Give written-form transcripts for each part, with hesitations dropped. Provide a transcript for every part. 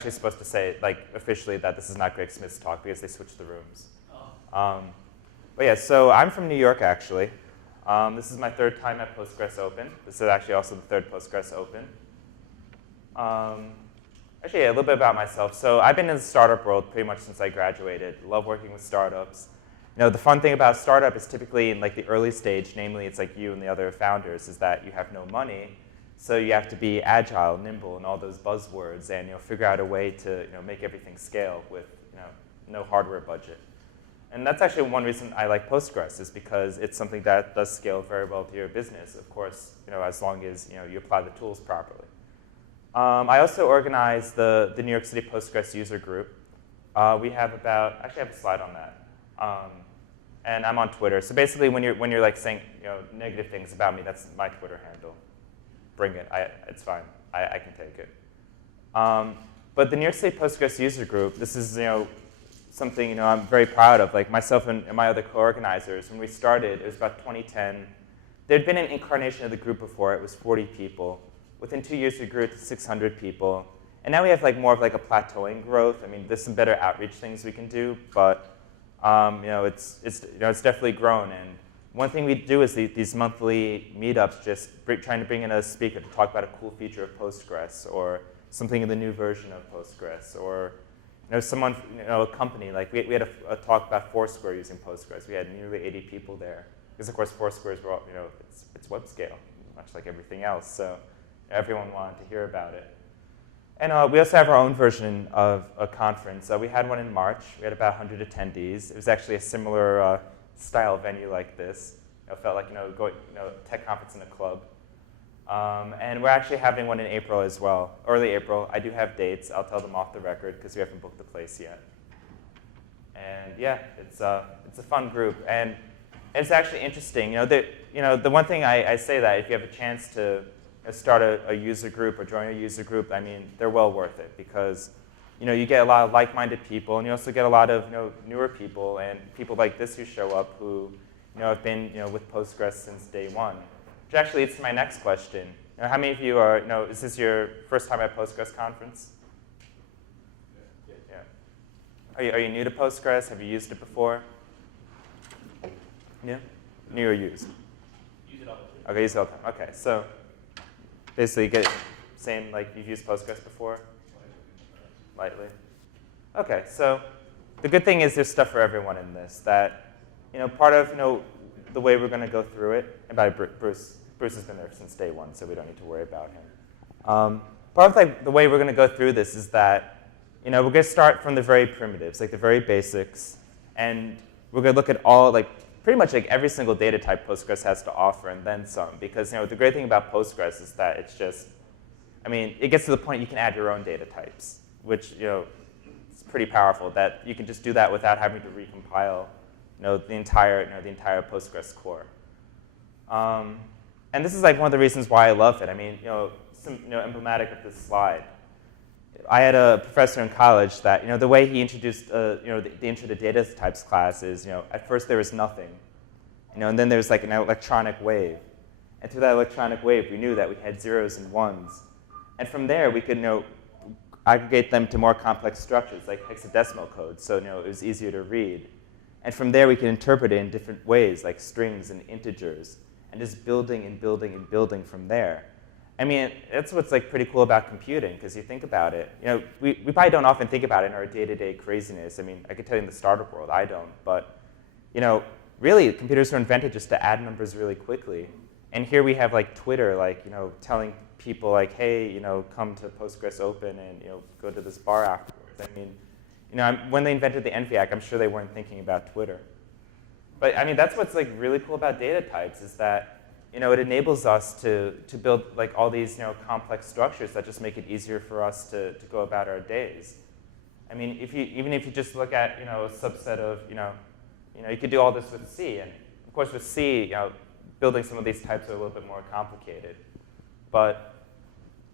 actually supposed to say, like, officially that this is not Greg Smith's talk because they switched the rooms. But yeah, so I'm from New York, actually. This is my third time at Postgres Open. This is actually also the third Postgres Open. Actually, a little bit about myself. So I've been in the startup world pretty much since I graduated. Love working with startups. You know, the fun thing about a startup is typically in like the early stage, namely it's like you and the other founders, is that you have no money. So you have to be agile, nimble, and all those buzzwords, and figure out a way to make everything scale with no hardware budget. And that's actually one reason I like Postgres, is because it's something that does scale very well to your business, of course, as long as you apply the tools properly. I also organize the New York City Postgres user group. We have about, actually I have a slide on that. And I'm on Twitter. So basically when you're like saying negative things about me, that's my Twitter handle. Bring it, it's fine, I can take it. But the New York City Postgres user group, this is something I'm very proud of. Like myself and my other co-organizers, when we started, it was about 2010. There'd been an incarnation of the group before, it was 40 people. Within 2 years, we grew to 600 people. And now we have like more of like a plateauing growth. I mean, there's some better outreach things we can do, but it's definitely grown. And one thing we do is these monthly meetups, just trying to bring in a speaker to talk about a cool feature of Postgres, or something in the new version of Postgres, or someone, a company. Like we had a talk about Foursquare using Postgres. We had nearly 80 people there, because of course Foursquare is it's web scale, much like everything else. So everyone wanted to hear about it. And we also have our own version of a conference. We had one in March. We had about 100 attendees. It was actually a similar style venue like this. It felt like going tech conference in a club. And we're actually having one in April as well, early April. I do have dates. I'll tell them off the record because we haven't booked the place yet. And yeah, it's a fun group, and it's actually interesting. The one thing I say that if you have a chance to start a user group or join a user group, I mean, they're well worth it, because you get a lot of like-minded people, and you also get a lot of newer people and people like this who show up who have been with Postgres since day one. Which actually leads to my next question. How many of you are, is this your first time at Postgres conference? Yeah. Are you new to Postgres? Have you used it before? Yeah? New or used? Use it all the time. Okay, use it all the time. Okay, so basically same like you've used Postgres before? Lightly. Okay, so the good thing is there's stuff for everyone in this. That part of the way we're going to go through it, and by Bruce has been there since day one, so we don't need to worry about him. Part of the way we're going to go through this is that we're going to start from the very primitives, like the very basics, and we're going to look at all pretty much every single data type Postgres has to offer, and then some. Because the great thing about Postgres is that it's just, it gets to the point you can add your own data types, which it's pretty powerful. That you can just do that without having to recompile the entire Postgres core. And this is one of the reasons why I love it. Emblematic of this slide. I had a professor in college that the way he introduced the intro to data types class is at first there was nothing, and then there's an electronic wave, and through that electronic wave we knew that we had zeros and ones, and from there we could aggregate them to more complex structures like hexadecimal code, so it was easier to read. And from there, we can interpret it in different ways, like strings and integers, and just building and building and building from there. That's what's pretty cool about computing, because you think about it. We probably don't often think about it in our day-to-day craziness. I could tell you in the startup world, I don't. But really, computers were invented just to add numbers really quickly. And here we have Twitter, telling people hey, come to Postgres Open and go to this bar afterwards. When they invented the NVAC, I'm sure they weren't thinking about Twitter. But that's what's really cool about data types, is that it enables us to build all these complex structures that just make it easier for us to go about our days. Even if you just look at a subset of you could do all this with C, and of course with C building some of these types are a little bit more complicated. But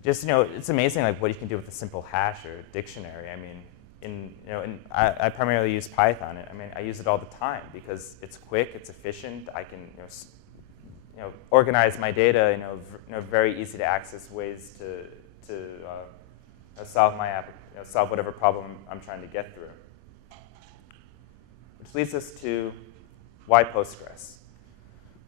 just it's amazing what you can do with a simple hash or dictionary. I primarily use Python. I use it all the time because it's quick, it's efficient. I can organize my data in very easy to access ways to solve whatever problem I'm trying to get through. Which leads us to why Postgres?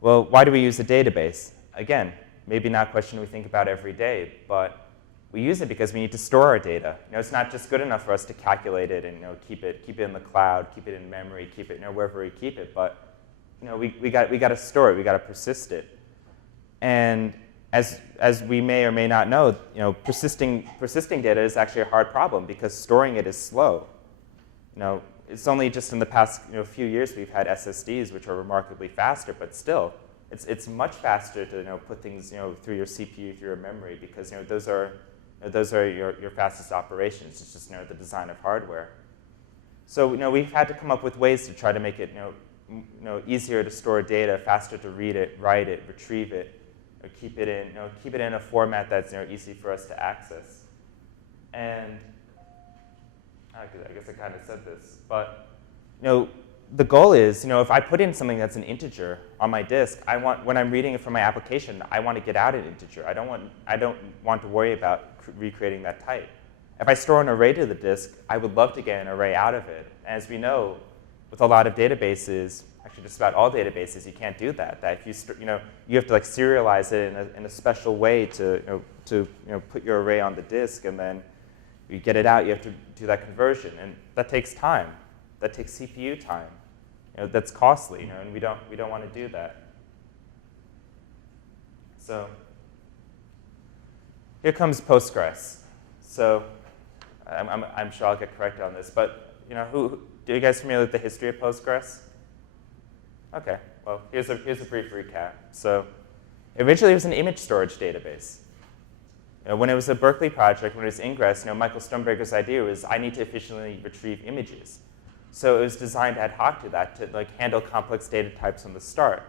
Well, why do we use a database? Again, maybe not a question we think about every day, but we use it because we need to store our data. It's not just good enough for us to calculate it and keep it in the cloud, keep it in memory, keep it wherever we keep it, but we got to store it, we got to persist it. And as we may or may not know, persisting data is actually a hard problem because storing it is slow. It's only just in the past few years we've had SSDs, which are remarkably faster, but still, it's much faster to put things through your CPU, through your memory, because those are your fastest operations. It's just the design of hardware. So we've had to come up with ways to try to make it easier to store data, faster to read it, write it, retrieve it, or keep it in a format that's easy for us to access. And I guess I kind of said this, but the goal is, if I put in something that's an integer on my disk, when I'm reading it from my application, I want to get out an integer. I don't want to worry about recreating that type. If I store an array to the disk, I would love to get an array out of it. As we know, with a lot of databases, actually just about all databases, you can't do that. That if you have to serialize it in a special way to put your array on the disk, and then you get it out, you have to do that conversion, and that takes time. That takes CPU time. That's costly, and we don't want to do that. So here comes Postgres. So I'm sure I'll get corrected on this, but are you guys familiar with the history of Postgres? Okay, well, here's a brief recap. So originally it was an image storage database. When it was a Berkeley project, when it was Ingress, Michael Stonebreaker's idea was, I need to efficiently retrieve images. So it was designed ad hoc to that, to handle complex data types from the start.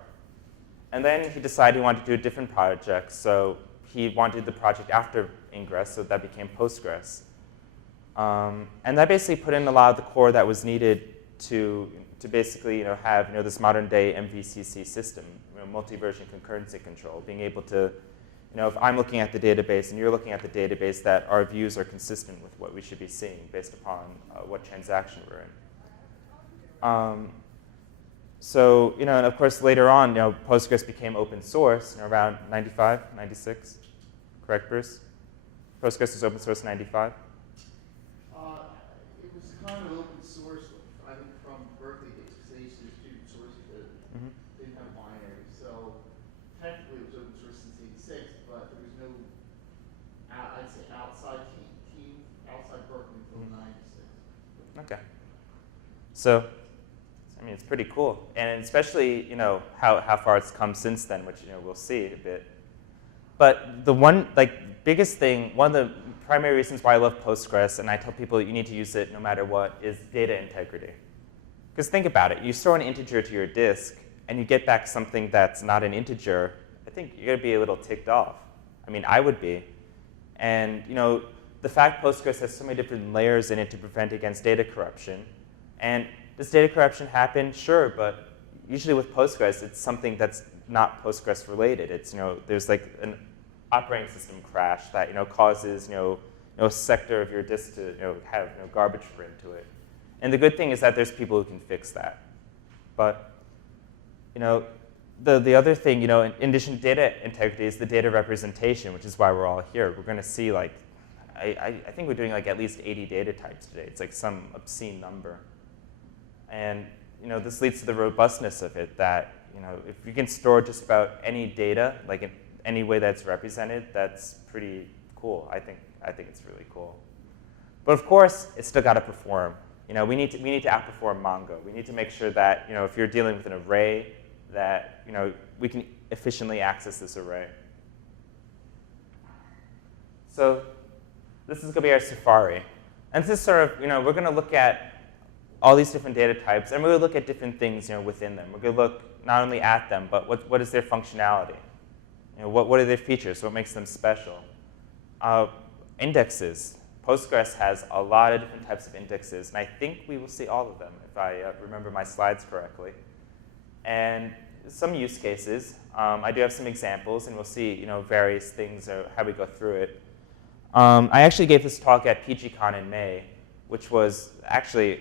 And then he decided he wanted to do a different project, so he wanted the project after Ingress, so that became Postgres. And that basically put in a lot of the core that was needed to basically have this modern-day MVCC system, multi-version concurrency control, being able to, if I'm looking at the database and you're looking at the database, that our views are consistent with what we should be seeing based upon what transaction we're in. So, and of course, later on, Postgres became open source around 95, 96. Correct, Bruce? Postgres was open source in 95? It was kind of open source, I think, from Berkeley days, because they used to do student sources that didn't have binary. So technically, it was open source since '86, but there was no, I'd say, outside team outside Berkeley until '96. Okay. So, I mean, it's pretty cool, and especially how far it's come since then, which we'll see a bit. But the biggest thing, one of the primary reasons why I love Postgres, and I tell people you need to use it no matter what, is data integrity. Because think about it, you store an integer to your disk, and you get back something that's not an integer. I think you're going to be a little ticked off. I mean, I would be. And the fact Postgres has so many different layers in it to prevent against data corruption, and does data corruption happen? Sure, but usually with Postgres, it's something that's not Postgres related. It's there's an operating system crash that causes a sector of your disk to have garbage put into it. And the good thing is that there's people who can fix that. But the other thing in addition to data integrity is the data representation, which is why we're all here. We're going to see I think we're doing at least 80 data types today. It's some obscene number. And this leads to the robustness of it, that if you can store just about any data, in any way that's represented, that's pretty cool. I think it's really cool. But of course, it's still got to perform. We need to outperform Mongo. We need to make sure that if you're dealing with an array, that we can efficiently access this array. So this is going to be our Safari, and this is sort of we're going to look at all these different data types, and we're going to look at different things within them. We're going to look not only at them, but what is their functionality? What are their features? What makes them special? Indexes. Postgres has a lot of different types of indexes, and I think we will see all of them if I remember my slides correctly. And some use cases. I do have some examples, and we'll see various things, how we go through it. I actually gave this talk at PGCon in May, which was actually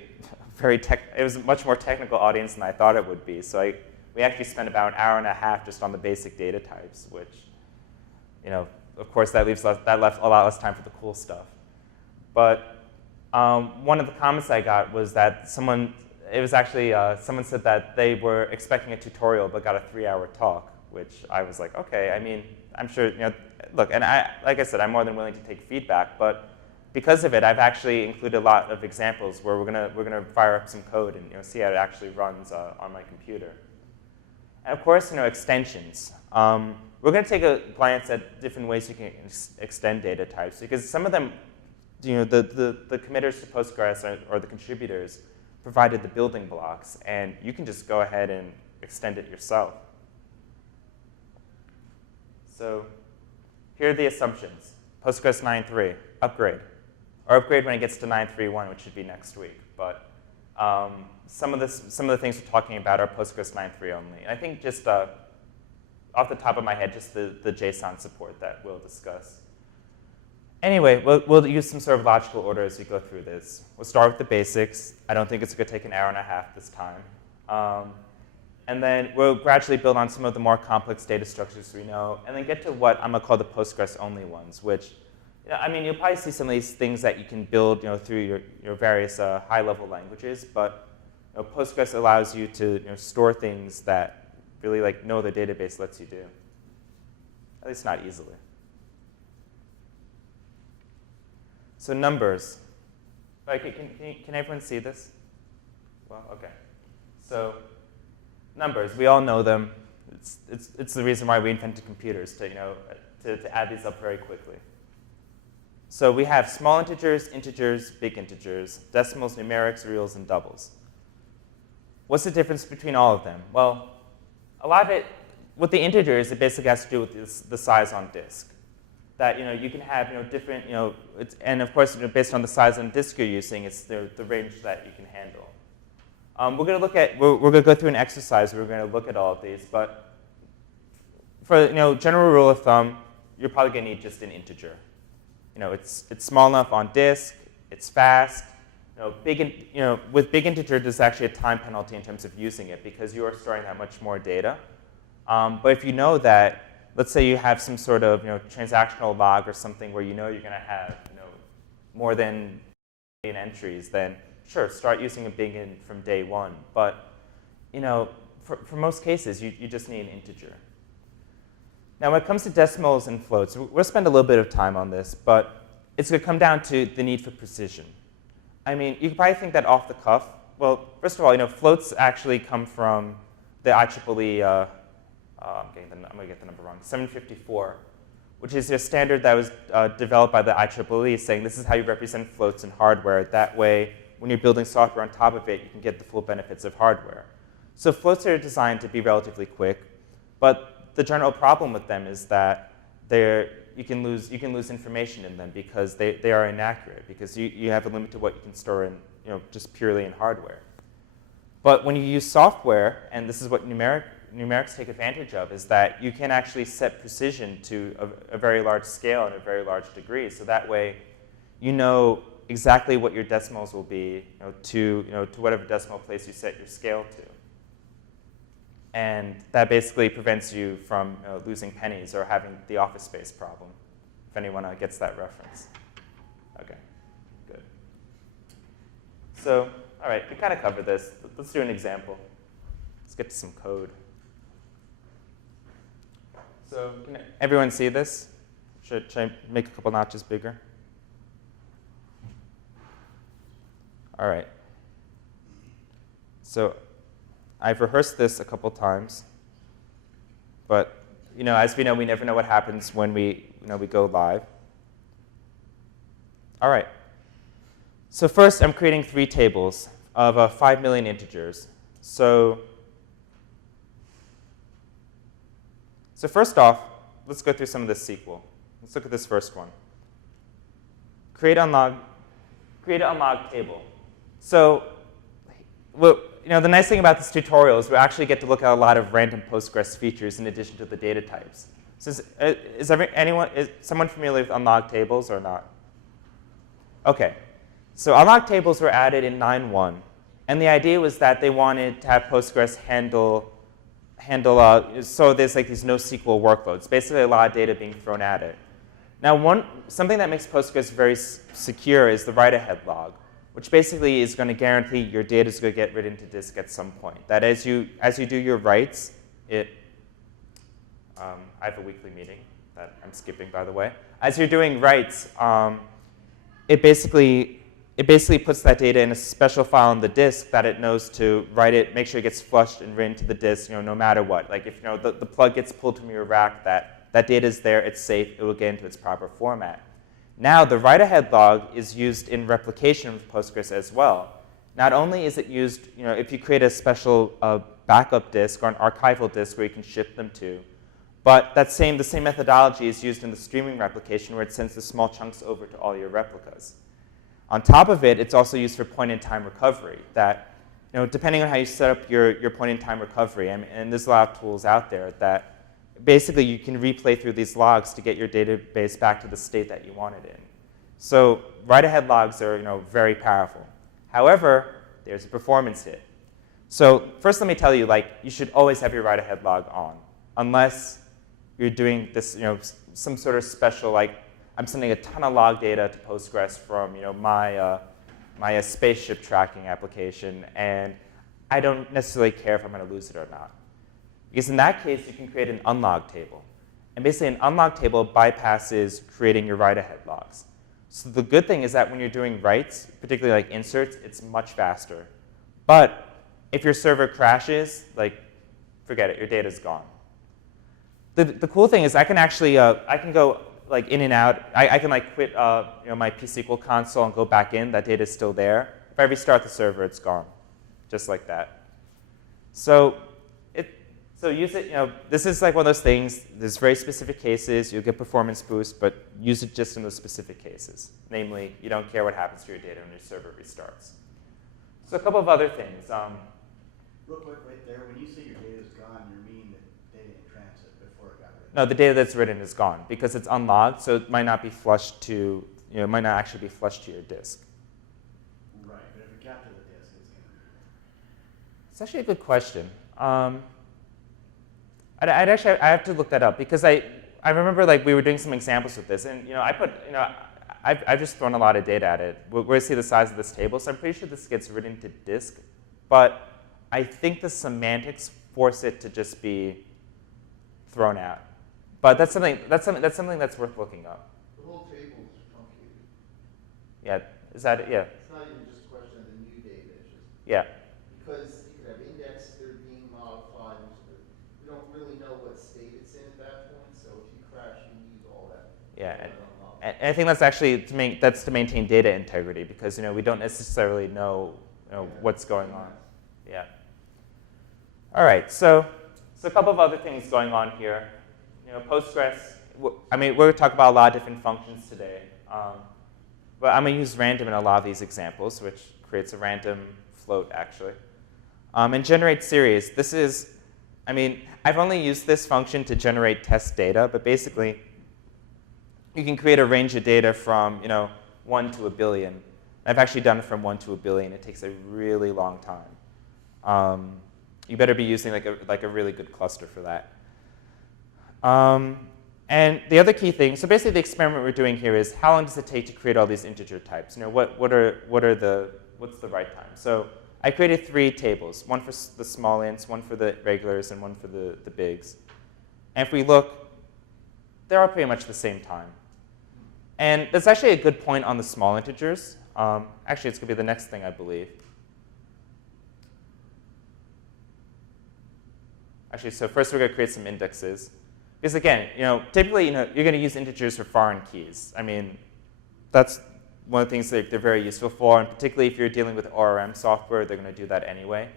it was a much more technical audience than I thought it would be. So we actually spent about an hour and a half just on the basic data types, which, of course, that left a lot less time for the cool stuff. But one of the comments I got was that someone said that they were expecting a tutorial but got a 3-hour talk, which I was like, okay, I mean, I'm sure, look, and like I said, I'm more than willing to take feedback, but because of it, I've actually included a lot of examples where we're gonna fire up some code and see how it actually runs on my computer. And of course, extensions. We're gonna take a glance at different ways you can extend data types, because some of them, the committers to Postgres or the contributors provided the building blocks, and you can just go ahead and extend it yourself. So here are the assumptions. Postgres 9.3, upgrade. Or upgrade when it gets to 9.3.1, which should be next week. But some of the things we're talking about are Postgres 9.3 only. And I think just off the top of my head, just the JSON support that we'll discuss. Anyway, we'll use some sort of logical order as we go through this. We'll start with the basics. I don't think it's going to take an hour and a half this time. And then we'll gradually build on some of the more complex data structures we know, and then get to what I'm going to call the Postgres-only ones, which, I mean, you'll probably see some of these things that you can build through your various high-level languages, but Postgres allows you to store things that really no other database lets you do, at least not easily. So numbers. Can everyone see this? Well, OK. So numbers, we all know them. It's the reason why we invented computers, to add these up very quickly. So we have small integers, big integers, decimals, numerics, reals, and doubles. What's the difference between all of them? Well, a lot of it, with the integers, it basically has to do with the size on disk. That you can have different, and of course, based on the size on disk you're using, it's the range that you can handle. We're going to go through an exercise where we're going to look at all of these, but for general rule of thumb, you're probably going to need just an integer. It's small enough on disk, it's fast. With big integer, there's actually a time penalty in terms of using it because you are storing that much more data. But if you know that, let's say you have some sort of transactional log or something where you're going to have more than 1 million entries, then sure, start using a big int from day one. But for most cases, you just need an integer. Now, when it comes to decimals and floats, we'll spend a little bit of time on this, but it's going to come down to the need for precision. I mean, you can probably think that off the cuff. Well, first of all, floats actually come from the IEEE. I'm going to get the number wrong. 754, which is a standard that was developed by the IEEE, saying this is how you represent floats in hardware. That way, when you're building software on top of it, you can get the full benefits of hardware. So floats are designed to be relatively quick, but the general problem with them is that you can lose information in them because they are inaccurate, because you have a limit to what you can store in just purely in hardware. But when you use software, and this is what numerics take advantage of, is that you can actually set precision to a very large scale and a very large degree. So that way, you know exactly what your decimals will be to whatever decimal place you set your scale to. And that basically prevents you from losing pennies or having the office space problem, if anyone gets that reference. OK, good. So, all right, we kind of covered this. Let's do an example. Let's get to some code. So can everyone see this? Should I make a couple notches bigger? All right. So I've rehearsed this a couple times, but as we know, we never know what happens when we go live. All right. So first, I'm creating 3 tables of 5 million integers. So first off, let's go through some of this SQL. Let's look at this first one. Create unlog table. So the nice thing about this tutorial is we actually get to look at a lot of random Postgres features in addition to the data types. Is someone familiar with unlocked tables or not? Okay. So unlocked tables were added in 9.1. And the idea was that they wanted to have Postgres handle so there's like these NoSQL workloads, basically a lot of data being thrown at it. Now, something that makes Postgres very secure is the write-ahead log, which basically is going to guarantee your data is going to get written to disk at some point. That as you do your writes, I have a weekly meeting that I'm skipping, by the way. As you're doing writes, it basically puts that data in a special file on the disk that it knows to write it, make sure it gets flushed and written to the disk, no matter what. Like if the plug gets pulled from your rack, that data is there, it's safe, it will get into its proper format. Now the write-ahead log is used in replication with Postgres as well. Not only is it used, if you create a special backup disk or an archival disk where you can ship them to, but the same methodology is used in the streaming replication where it sends the small chunks over to all your replicas. On top of it, it's also used for point-in-time recovery. That, depending on how you set up your point-in-time recovery, and there's a lot of tools out there that basically you can replay through these logs to get your database back to the state that you want it in. So write-ahead logs are, very powerful. However, there's a performance hit. So first, let me tell you, you should always have your write-ahead log on, unless you're doing this, some sort of special, I'm sending a ton of log data to Postgres from my spaceship tracking application, and I don't necessarily care if I'm going to lose it or not. Because in that case, you can create an unlog table. And basically, an unlog table bypasses creating your write-ahead logs. So the good thing is that when you're doing writes, particularly like inserts, it's much faster. But if your server crashes, forget it, your data's gone. The cool thing is I can actually, I can go in and out. I can quit my PSQL console and go back in. That data is still there. If I restart the server, it's gone, just like that. So use it. This is one of those things. There's very specific cases. You'll get performance boost, but use it just in those specific cases. Namely, you don't care what happens to your data when your server restarts. So a couple of other things. Real quick, right there. When you say your data is gone, you mean the data in transit before it got written? No, the data that's written is gone because it's unlogged, so it might not be flushed to, it might not actually be flushed to your disk. Right, but if it got to the disk, it's going to be. It's actually a good question. I have to look that up because I remember we were doing some examples with this, and I've just thrown a lot of data at it. We're going to see the size of this table, so I'm pretty sure this gets written to disk, but I think the semantics force it to just be thrown out. But that's something that's worth looking up. The whole table is truncated. Yeah, is that it? Yeah. It's not even just a question of the new data. It's just Yeah. because you could have index, they're being modified. We don't really know what state it's in at that point. So if you crash, you lose all that. Yeah, and I think that's actually to maintain data integrity because we don't necessarily know what's going on. Yeah. All right, so a couple of other things going on here. Postgres. We're going to talk about a lot of different functions today, but I'm going to use random in a lot of these examples, which creates a random float actually, and generate series. This is, I've only used this function to generate test data, but basically, you can create a range of data from 1 to 1 billion. I've actually done it from 1 to 1 billion. It takes a really long time. You better be using like a really good cluster for that. And the other key thing, so basically the experiment we're doing here is how long does it take to create all these integer types? What's the right time? So I created 3 tables, one for the small ints, one for the regulars, and one for the bigs. And if we look, they're all pretty much the same time. And that's actually a good point on the small integers. Actually, it's going to be the next thing, I believe. Actually, so first we're going to create some indexes. Because again, typically, you're going to use integers for foreign keys. That's one of the things that they're very useful for, and particularly if you're dealing with ORM software, they're going to do that anyway.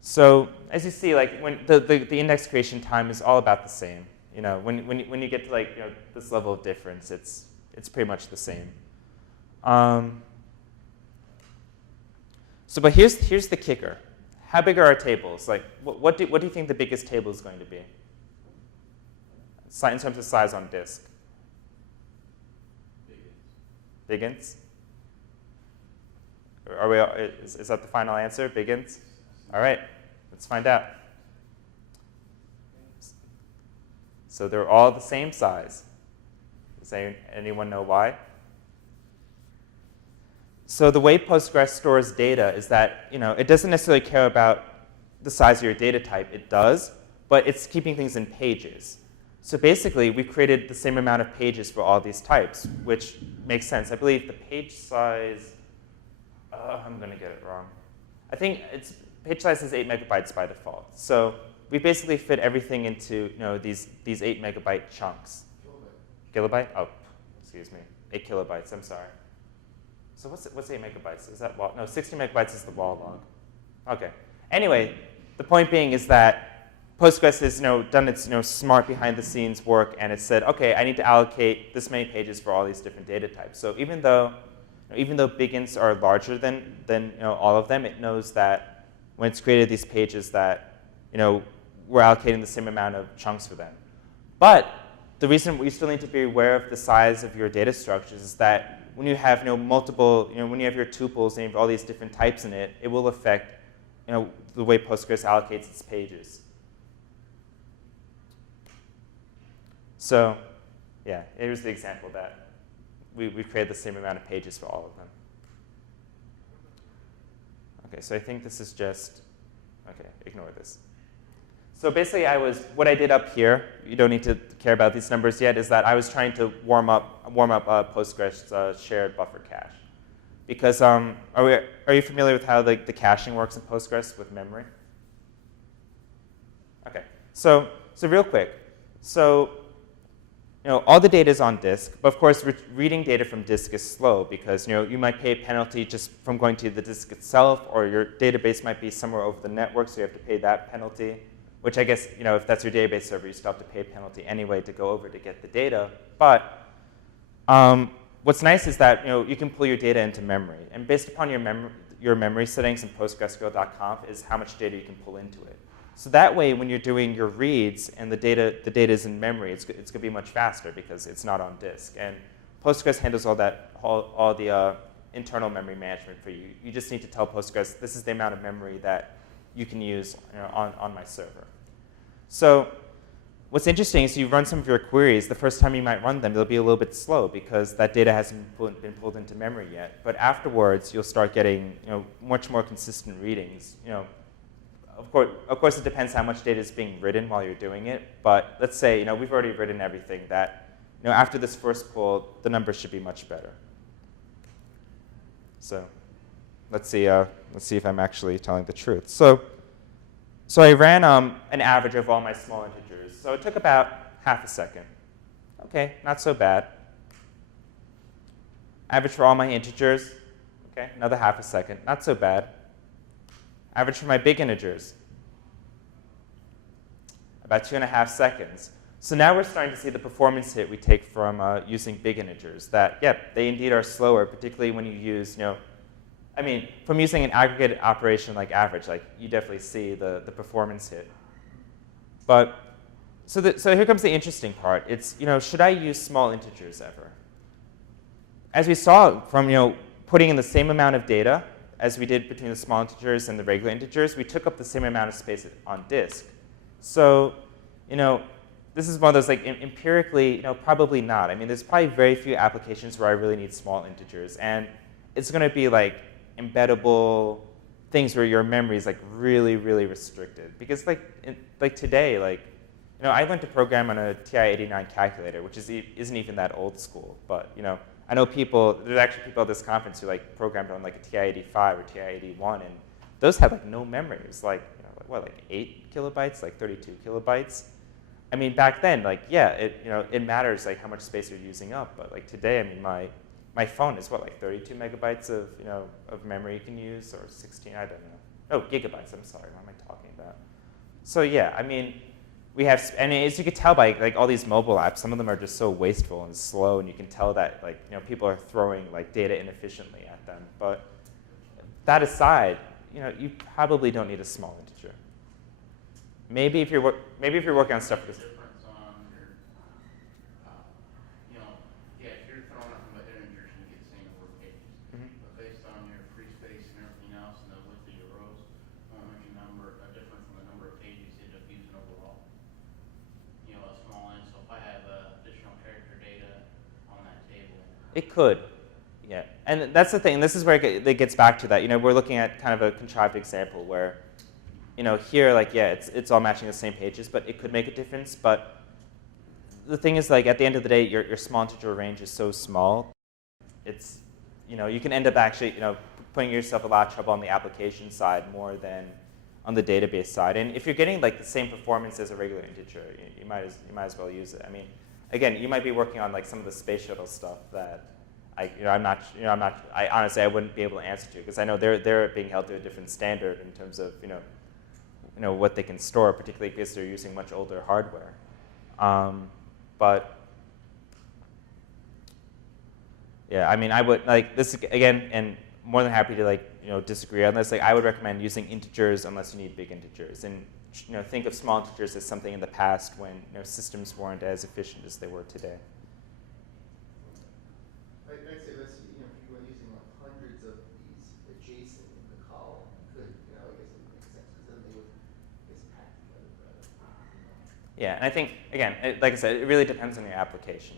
So as you see, when the index creation time is all about the same. When you get to this level of difference, it's pretty much the same. But here's the kicker. How big are our tables? What do you think the biggest table is going to be? in terms of size on disk? Biggins? Is that the final answer, biggins? All right, let's find out. So they're all the same size. Does anyone know why? So the way Postgres stores data is that it doesn't necessarily care about the size of your data type. It does, but it's keeping things in pages. So basically, we created the same amount of pages for all these types, which makes sense. I believe the page size, I'm going to get it wrong. I think page size is 8 megabytes by default. So we basically fit everything into these 8 megabyte chunks. Kilobyte? Oh, excuse me. 8 kilobytes, I'm sorry. So what's 8 megabytes? Is that wall? No, 60 megabytes is the wall log. OK. Anyway, the point being is that Postgres has done its smart behind-the-scenes work, and it said, OK, I need to allocate this many pages for all these different data types. So even though bigints are larger than all of them, it knows that when it's created these pages that we're allocating the same amount of chunks for them. But the reason we still need to be aware of the size of your data structures is that when you have multiple, when you have your tuples and you have all these different types in it, it will affect the way Postgres allocates its pages. So yeah, here's the example that we created the same amount of pages for all of them. OK, so I think this is just, OK, ignore this. So basically, what I did up here, you don't need to care about these numbers yet, is that I was trying to warm up Postgres shared buffer cache. Because are you familiar with how the caching works in Postgres with memory? OK, so real quick, all the data is on disk, but of course, reading data from disk is slow because you might pay a penalty just from going to the disk itself, or your database might be somewhere over the network, so you have to pay that penalty. Which I guess, if that's your database server, you still have to pay a penalty anyway to go over to get the data. But what's nice is that you can pull your data into memory, and based upon your memory settings in PostgreSQL.conf is how much data you can pull into it. So that way, when you're doing your reads and the data is in memory, it's going to be much faster because it's not on disk. And Postgres handles all the internal memory management for you. You just need to tell Postgres this is the amount of memory that you can use on my server. So what's interesting is you run some of your queries. The first time you might run them, they'll be a little bit slow because that data hasn't been pulled into memory yet. But afterwards, you'll start getting much more consistent readings. Of course, it depends how much data is being written while you're doing it. But let's say we've already written everything that after this first pull, the numbers should be much better. So let's see if I'm actually telling the truth. So I ran an average of all my small integers. So it took about half a second. OK, not so bad. Average for all my integers. OK, another half a second. Not so bad. Average for my big integers. About 2.5 seconds. So now we're starting to see the performance hit we take from using big integers. That, yep, they indeed are slower, particularly when you use, I mean, from using an aggregate operation like average, you definitely see the performance hit. But so here comes the interesting part. It's, should I use small integers ever? As we saw from, putting in the same amount of data as we did between the small integers and the regular integers, we took up the same amount of space on disk. So, this is one of those, empirically, probably not. I mean, there's probably very few applications where I really need small integers. And it's going to be embeddable things where your memory is really, really restricted. Because today, I learned to program on a TI-89 calculator, which isn't even that old school. But I know there's actually people at this conference who programmed on a TI-85 or TI-81, and those had no memory. It was 8 kilobytes, 32 kilobytes. I mean, back then, yeah, it matters how much space you're using up. But today, I mean, my phone is what, 32 megabytes of memory you can use, or 16, I don't know. Oh, gigabytes, I'm sorry, what am I talking about? So yeah, I mean, we have, and as you could tell by all these mobile apps, some of them are just so wasteful and slow, and you can tell that people are throwing data inefficiently at them. But that aside, you probably don't need a small integer. Maybe if you're working on stuff. Difference on your It could, yeah. And that's the thing. This is where it gets back to that. You know, we're looking at kind of a contrived example where, you know, here, like, yeah, it's all matching the same pages, but it could make a difference. But the thing is, like, at the end of the day, your small integer range is so small, it's, you know, you can end up actually, you know, putting yourself a lot of trouble on the application side more than on the database side. And if you're getting like the same performance as a regular integer, you might as well use it. I mean, again, you might be working on like some of the space shuttle stuff that I honestly I wouldn't be able to answer to, because I know they're being held to a different standard in terms of you know what they can store, particularly because they're using much older hardware. But yeah, I mean, I would like this again, and more than happy to like disagree on this. Like, I would recommend using integers unless you need big integers, and think of small integers as something in the past when systems weren't as efficient as they were today. I'd say that's, if you were using like hundreds of these adjacent in the column, could, I guess it would make sense, because then they would just pack together better. Yeah, and I think, again, like I said, it really depends on your application.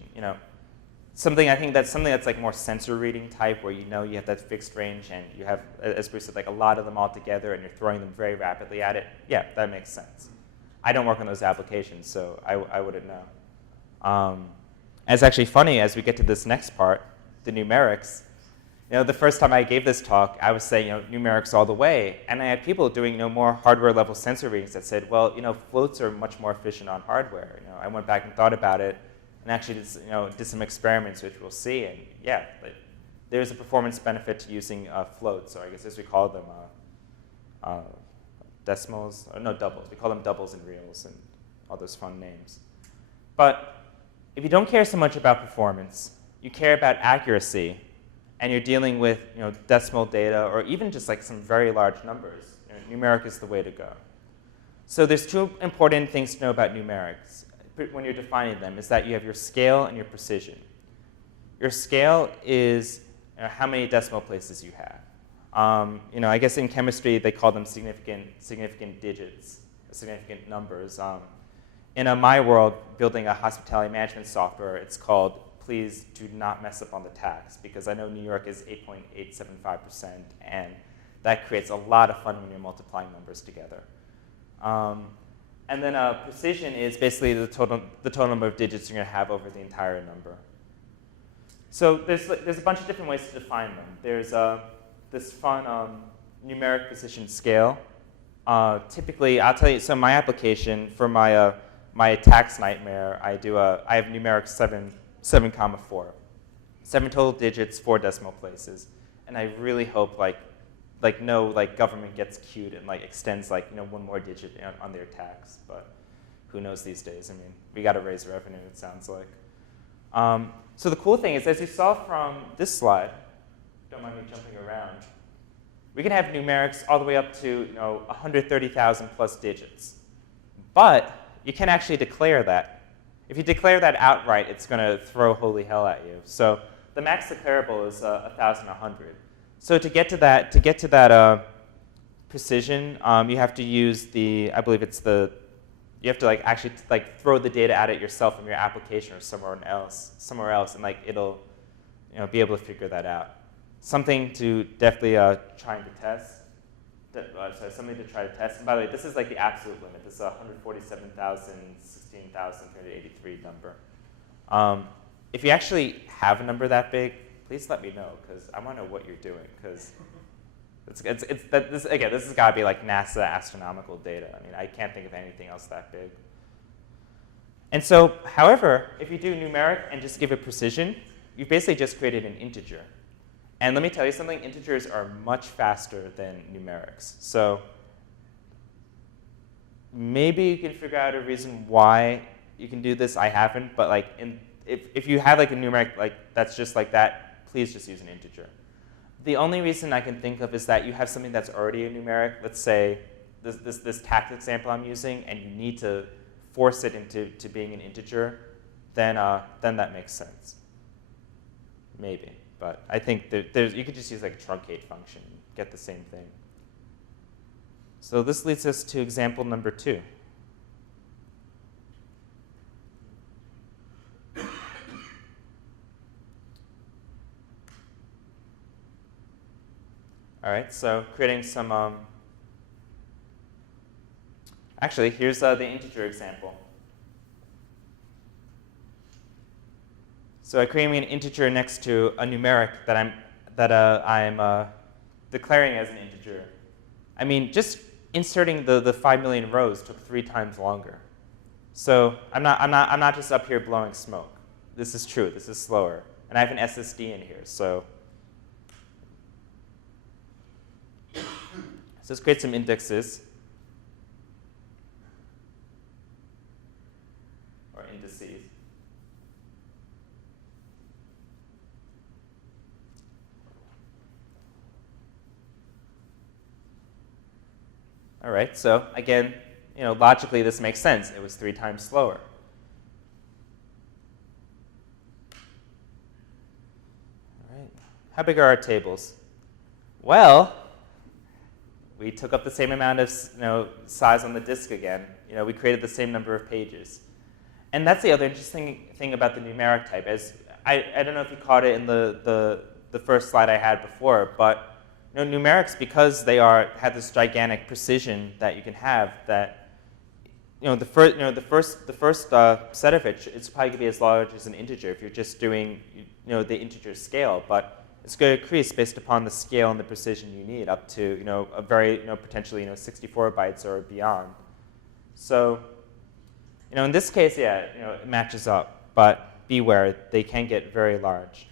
I think that's something that's like more sensor reading type, where you have that fixed range and you have, as Bruce said, like a lot of them all together and you're throwing them very rapidly at it. Yeah, that makes sense. I don't work on those applications, so I wouldn't know. And it's actually funny, as we get to this next part, the numerics. The first time I gave this talk, I was saying, numerics all the way, and I had people doing more hardware level sensor readings that said, well, floats are much more efficient on hardware. I went back and thought about it, and actually did some experiments, which we'll see, and yeah, there's a performance benefit to using floats, or I guess as we call them, decimals, or no, doubles. We call them doubles and reals and all those fun names. But if you don't care so much about performance, you care about accuracy, and you're dealing with decimal data, or even just like some very large numbers, numeric is the way to go. So there's two important things to know about numerics when you're defining them, is that you have your scale and your precision. Your scale is how many decimal places you have. I guess in chemistry they call them significant digits, significant numbers. In my world, building a hospitality management software, it's called please do not mess up on the tax, because I know New York is 8.875%, and that creates a lot of fun when you're multiplying numbers together. And then precision is basically the total number of digits you're going to have over the entire number. So there's a bunch of different ways to define them. There's this fun numeric precision scale. Typically, I'll tell you, so my application for my tax nightmare, I have numeric 7,4. 7 total digits, 4 decimal places. And I really hope no government gets cute and extends one more digit on their tax, but who knows these days? I mean, we got to raise revenue, it sounds like. So the cool thing is, as you saw from this slide, don't mind me jumping around, we can have numerics all the way up to 130,000 plus digits. But you can actually declare that. If you declare that outright, it's going to throw holy hell at you. So the max declarable is 1,100. So to get to that precision, you have to use you have to actually throw the data at it yourself from your application or somewhere else, and it'll be able to figure that out. Something to definitely try to test. Something to try to test. And by the way, this is the absolute limit. This is 147,016,383 number. If you actually have a number that big, please let me know, because I want to know what you're doing. Because this has got to be NASA astronomical data. I mean, I can't think of anything else that big. And so, however, if you do numeric and just give it precision, you've basically just created an integer. And let me tell you something, integers are much faster than numerics. So maybe you can figure out a reason why you can do this. I haven't, but if you have a numeric that's just like that, please just use an integer. The only reason I can think of is that you have something that's already a numeric. Let's say this tax example I'm using, and you need to force it into being an integer, then that makes sense. Maybe. But I think you could just use a truncate function and get the same thing. So this leads us to example number 2. All right, so creating some, actually, here's the integer example. So I'm creating an integer next to a numeric that I'm declaring as an integer. I mean, just inserting the 5 million rows took 3 times longer. So I'm not just up here blowing smoke. This is true. This is slower, and I have an SSD in here. So let's create some indexes or indices. All right, so again, logically this makes sense. It was 3 times slower. All right, how big are our tables? Well, we took up the same amount of size on the disk again. We created the same number of pages. And that's the other interesting thing about the numeric type. As I don't know if you caught it in the first slide I had before, but numerics, because they have this gigantic precision that you can have, that the first set of it's probably going to be as large as an integer if you're just doing the integer scale, but it's going to increase based upon the scale and the precision you need up to a very potentially 64 bytes or beyond. So in this case, yeah, it matches up, but beware, they can get very large.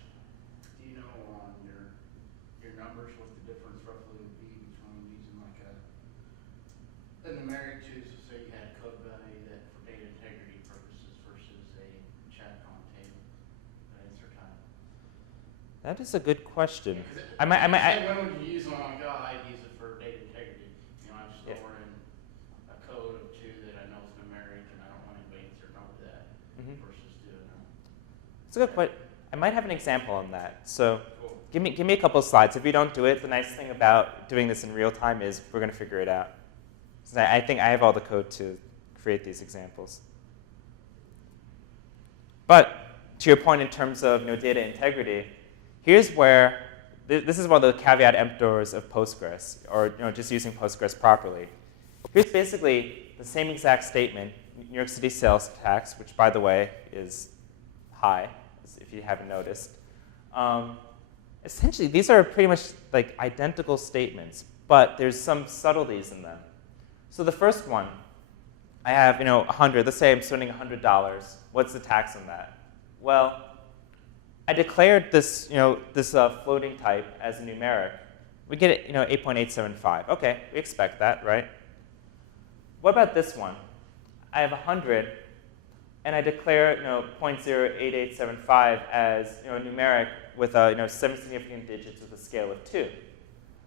Do you know on your numbers what the difference roughly would be between using like a numeric to, so say you had code value that for data integrity purposes versus a check on table, insert time? That is a good question. Yeah, when would you use one? Like, oh, I'd use it for data integrity. I'm storing a code of 2 that I know is numeric, and I don't want anybody inserting over that versus doing It's a good question. I might have an example on that. So cool. give me a couple of slides. If we don't do it, the nice thing about doing this in real time is we're going to figure it out. So I think I have all the code to create these examples. But to your point in terms of data integrity, here's where this is one of the caveat emptors of Postgres, or just using Postgres properly. Here's basically the same exact statement: New York City sales tax, which by the way is high, if you haven't noticed. Essentially, these are pretty much like identical statements, but there's some subtleties in them. So the first one, I have 100. Let's say I'm spending $100. What's the tax on that? Well, I declared this this floating type as a numeric. We get it 8.875. Okay, we expect that, right? What about this one? I have 100, and I declare 0.08875 as a numeric with 7 significant digits with a scale of 2.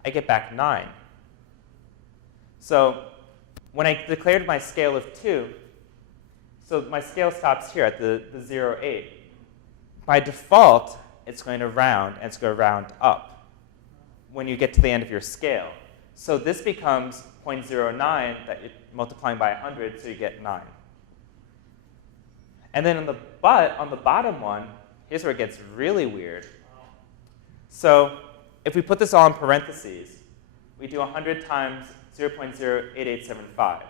I get back 9. So when I declared my scale of 2, so my scale stops here at the 0.8. By default, it's going to round, and it's going to round up when you get to the end of your scale. So this becomes 0.09 that you're multiplying by 100, so you get 9. And then on the bottom one, here's where it gets really weird. So if we put this all in parentheses, we do 100 times 0.08875.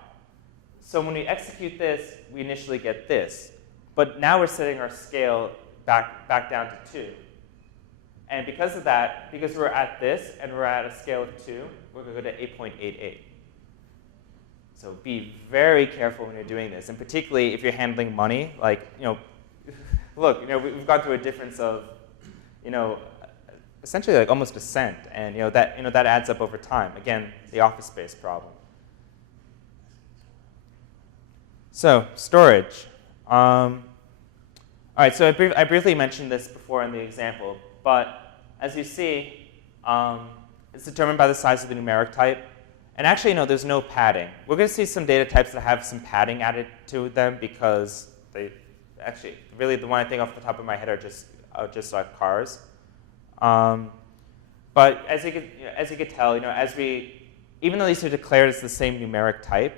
So when we execute this, we initially get this. But now we're setting our scale back down to 2. And because of that, because we're at this and we're at a scale of 2, we're going to go to 8.88. So be very careful when you're doing this, and particularly if you're handling money. Like, look, we've gone through a difference of, essentially like almost a cent, and that adds up over time. Again, the office space problem. So storage. All right, so I briefly mentioned this before in the example, but as you see, it's determined by the size of the numeric type. And actually, no, there's no padding. We're going to see some data types that have some padding added to them because they actually, really the one I think off the top of my head are just cars. But as you could tell, even though these are declared as the same numeric type,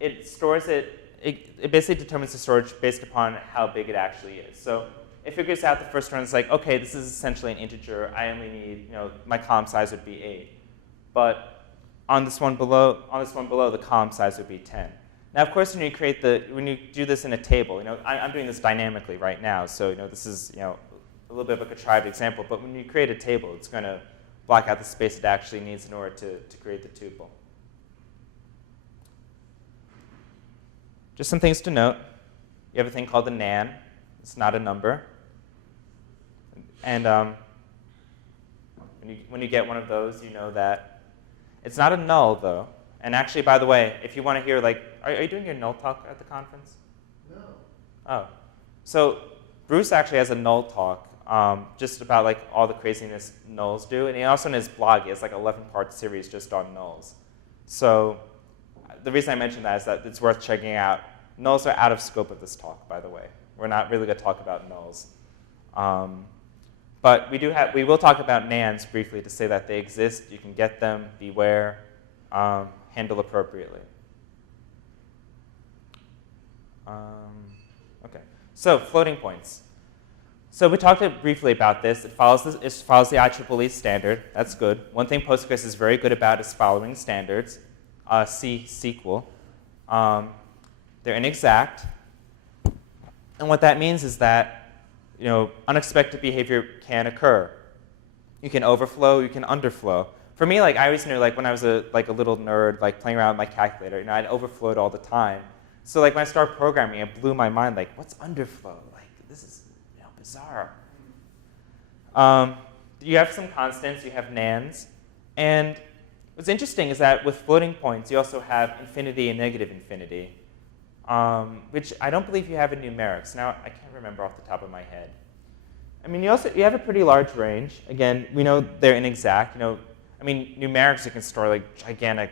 it stores it basically determines the storage based upon how big it actually is. So it figures out the first one is like, okay, this is essentially an integer. I only need, my column size would be 8. but on this one below, the column size would be 10. Now, of course, when you do this in a table, I'm doing this dynamically right now, so this is a little bit of a contrived example. But when you create a table, it's going to block out the space it actually needs in order to create the tuple. Just some things to note. You have a thing called a nan. It's not a number. And when you get one of those, you know that it's not a null, though. And actually, by the way, if you want to hear, are you doing your null talk at the conference? No. Oh. So Bruce actually has a null talk just about all the craziness nulls do. And he also in his blog, he has 11-part series just on nulls. So the reason I mention that is that it's worth checking out. Nulls are out of scope of this talk, by the way. We're not really going to talk about nulls. But we will talk about nans briefly to say that they exist. You can get them, beware, handle appropriately. Okay, so floating points. So we talked briefly about this. It follows the IEEE standard. That's good. One thing Postgres is very good about is following standards. See SQL. They're inexact. And what that means is that unexpected behavior can occur. You can overflow, you can underflow. For me, I always knew, when I was a little nerd, playing around with my calculator, I'd overflowed all the time. So when I started programming, it blew my mind, what's underflow? This is bizarre. You have some constants, you have nans, and what's interesting is that with floating points, you also have infinity and negative infinity, which I don't believe you have in numerics. Now, I can't remember off the top of my head. I mean, you have a pretty large range. Again, we know they're inexact. Numerics you can store gigantic,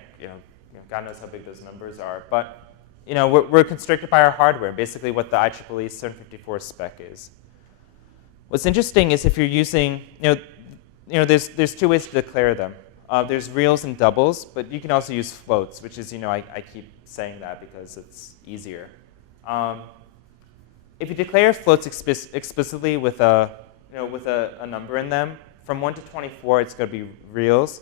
God knows how big those numbers are. But we're constricted by our hardware, basically what the IEEE 754 spec is. What's interesting is if you're using, there's two ways to declare them. There's reals and doubles, but you can also use floats, which is, I keep saying that because it's easier. If you declare floats explicitly with a number in them, from 1 to 24, it's going to be reals.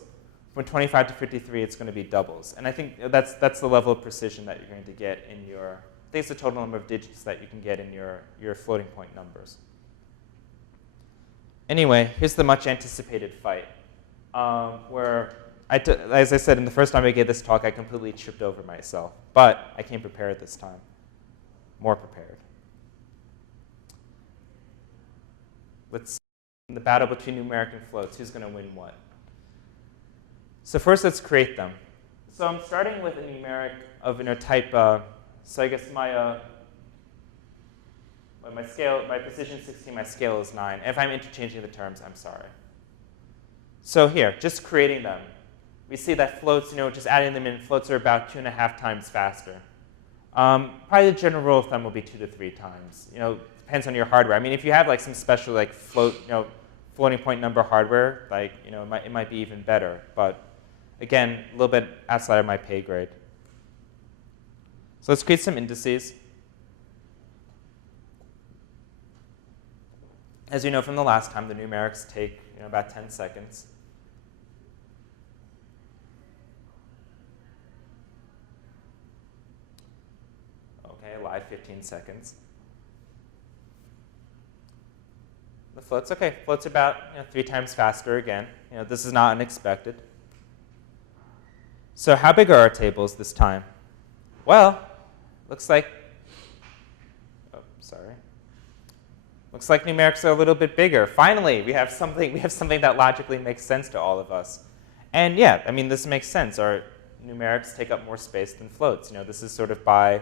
From 25 to 53, it's going to be doubles. And I think that's the level of precision that you're going to get in your, I think it's the total number of digits that you can get in your floating point numbers. Anyway, here's the much anticipated fight, where, as I said, in the first time I gave this talk, I completely tripped over myself. But I came prepared this time, more prepared. Let's see. In the battle between numeric and floats, who's going to win what? So first, let's create them. So I'm starting with a numeric of type. So I guess my scale, my precision is 16, my scale is 9. And if I'm interchanging the terms, I'm sorry. So here, just creating them, we see that floats, just adding them in, floats are about 2.5 times faster. Probably the general rule of thumb will be 2 to 3 times. Depends on your hardware. I mean, if you have some special floating point number hardware, it might be even better. But again, a little bit outside of my pay grade. So let's create some indices. As you know from the last time, the numerics take about 10 seconds. Okay, live 15 seconds. The floats, okay, floats about 3 times faster again. This is not unexpected. So how big are our tables this time? Well, looks like numerics are a little bit bigger. Finally, we have something that logically makes sense to all of us. And yeah, I mean, this makes sense. Our numerics take up more space than floats. This is sort of by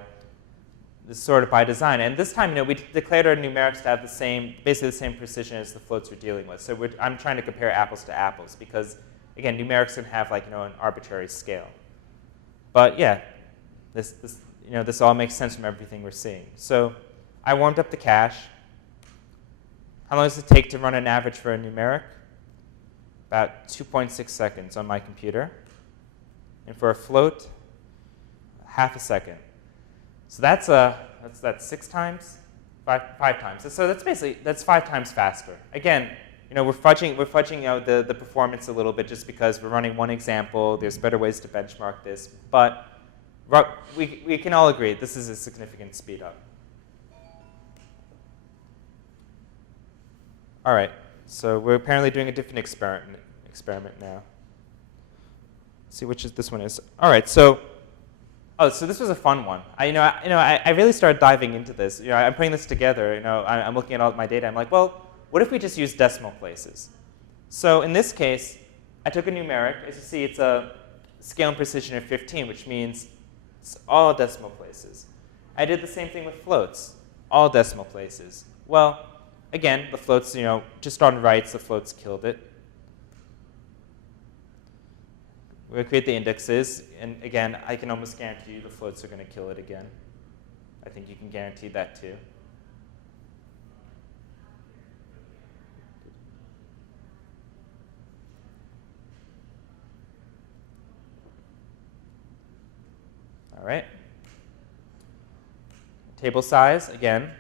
design. And this time, we declared our numerics to have basically the same precision as the floats we're dealing with. So I'm trying to compare apples to apples because, again, numerics can have an arbitrary scale. But yeah, this all makes sense from everything we're seeing. So I warmed up the cache. How long does it take to run an average for a numeric? About 2.6 seconds on my computer. And for a float, half a second. So that's 6 times, five times. So that's 5 times faster. Again, we're fudging the performance a little bit just because we're running one example. There's better ways to benchmark this, but we can all agree this is a significant speed up. All right, so we're apparently doing a different experiment now. Let's see which this one is. All right, so this was a fun one. I really started diving into this. I'm putting this together. I'm looking at all my data. I'm like, well, what if we just use decimal places? So in this case, I took a numeric. As you see, it's a scale and precision of 15, which means it's all decimal places. I did the same thing with floats, all decimal places. Well, again, the floats, just on writes, the floats killed it. We're going to create the indexes. And again, I can almost guarantee you the floats are going to kill it again. I think you can guarantee that too. All right. Table size, again,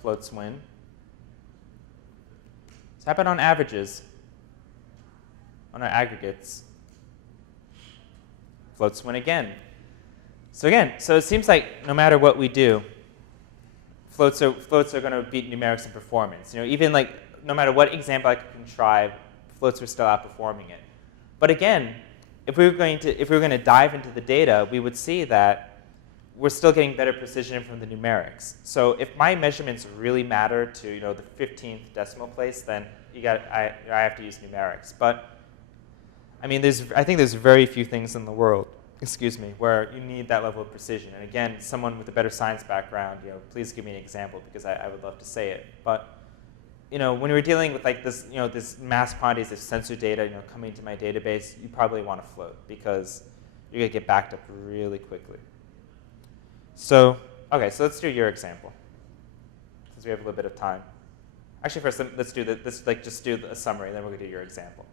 floats win. So how about on averages? On our aggregates? Floats win again. So again, it seems like no matter what we do, floats are going to beat numerics in performance. Even like no matter what example I could contrive, floats are still outperforming it. But again, if we were going to dive into the data, we would see that we're still getting better precision from the numerics. So if my measurements really matter to the 15th decimal place, then I have to use numerics. But I mean, I think there's very few things in the world, where you need that level of precision. And again, someone with a better science background, please give me an example because I would love to say it. But when we're dealing with like this, this mass quantities of sensor data, coming to my database, you probably want to float because you're gonna get backed up really quickly. So let's do your example since we have a little bit of time. Actually, first let's do just do a summary, then we're gonna do your example.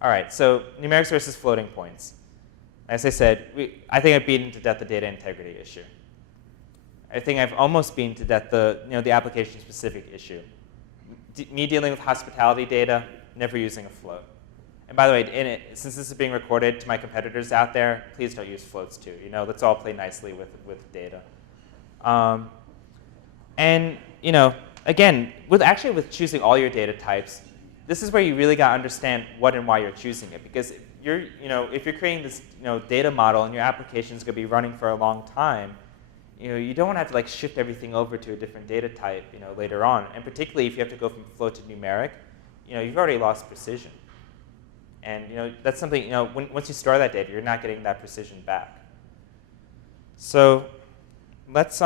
All right, so numerics versus floating points. As I said, I think I've beaten to death the data integrity issue. I think I've almost beaten to death the application-specific issue. Me dealing with hospitality data, never using a float. And by the way, since this is being recorded to my competitors out there, please don't use floats too. Let's all play nicely with data. And again, with choosing all your data types, this is where you really got to understand what and why you're choosing it. Because if you're creating this data model and your application is going to be running for a long time, you don't want to have to like shift everything over to a different data type later on. And particularly if you have to go from float to numeric, you've already lost precision. And that's something once you store that data, you're not getting that precision back. So let's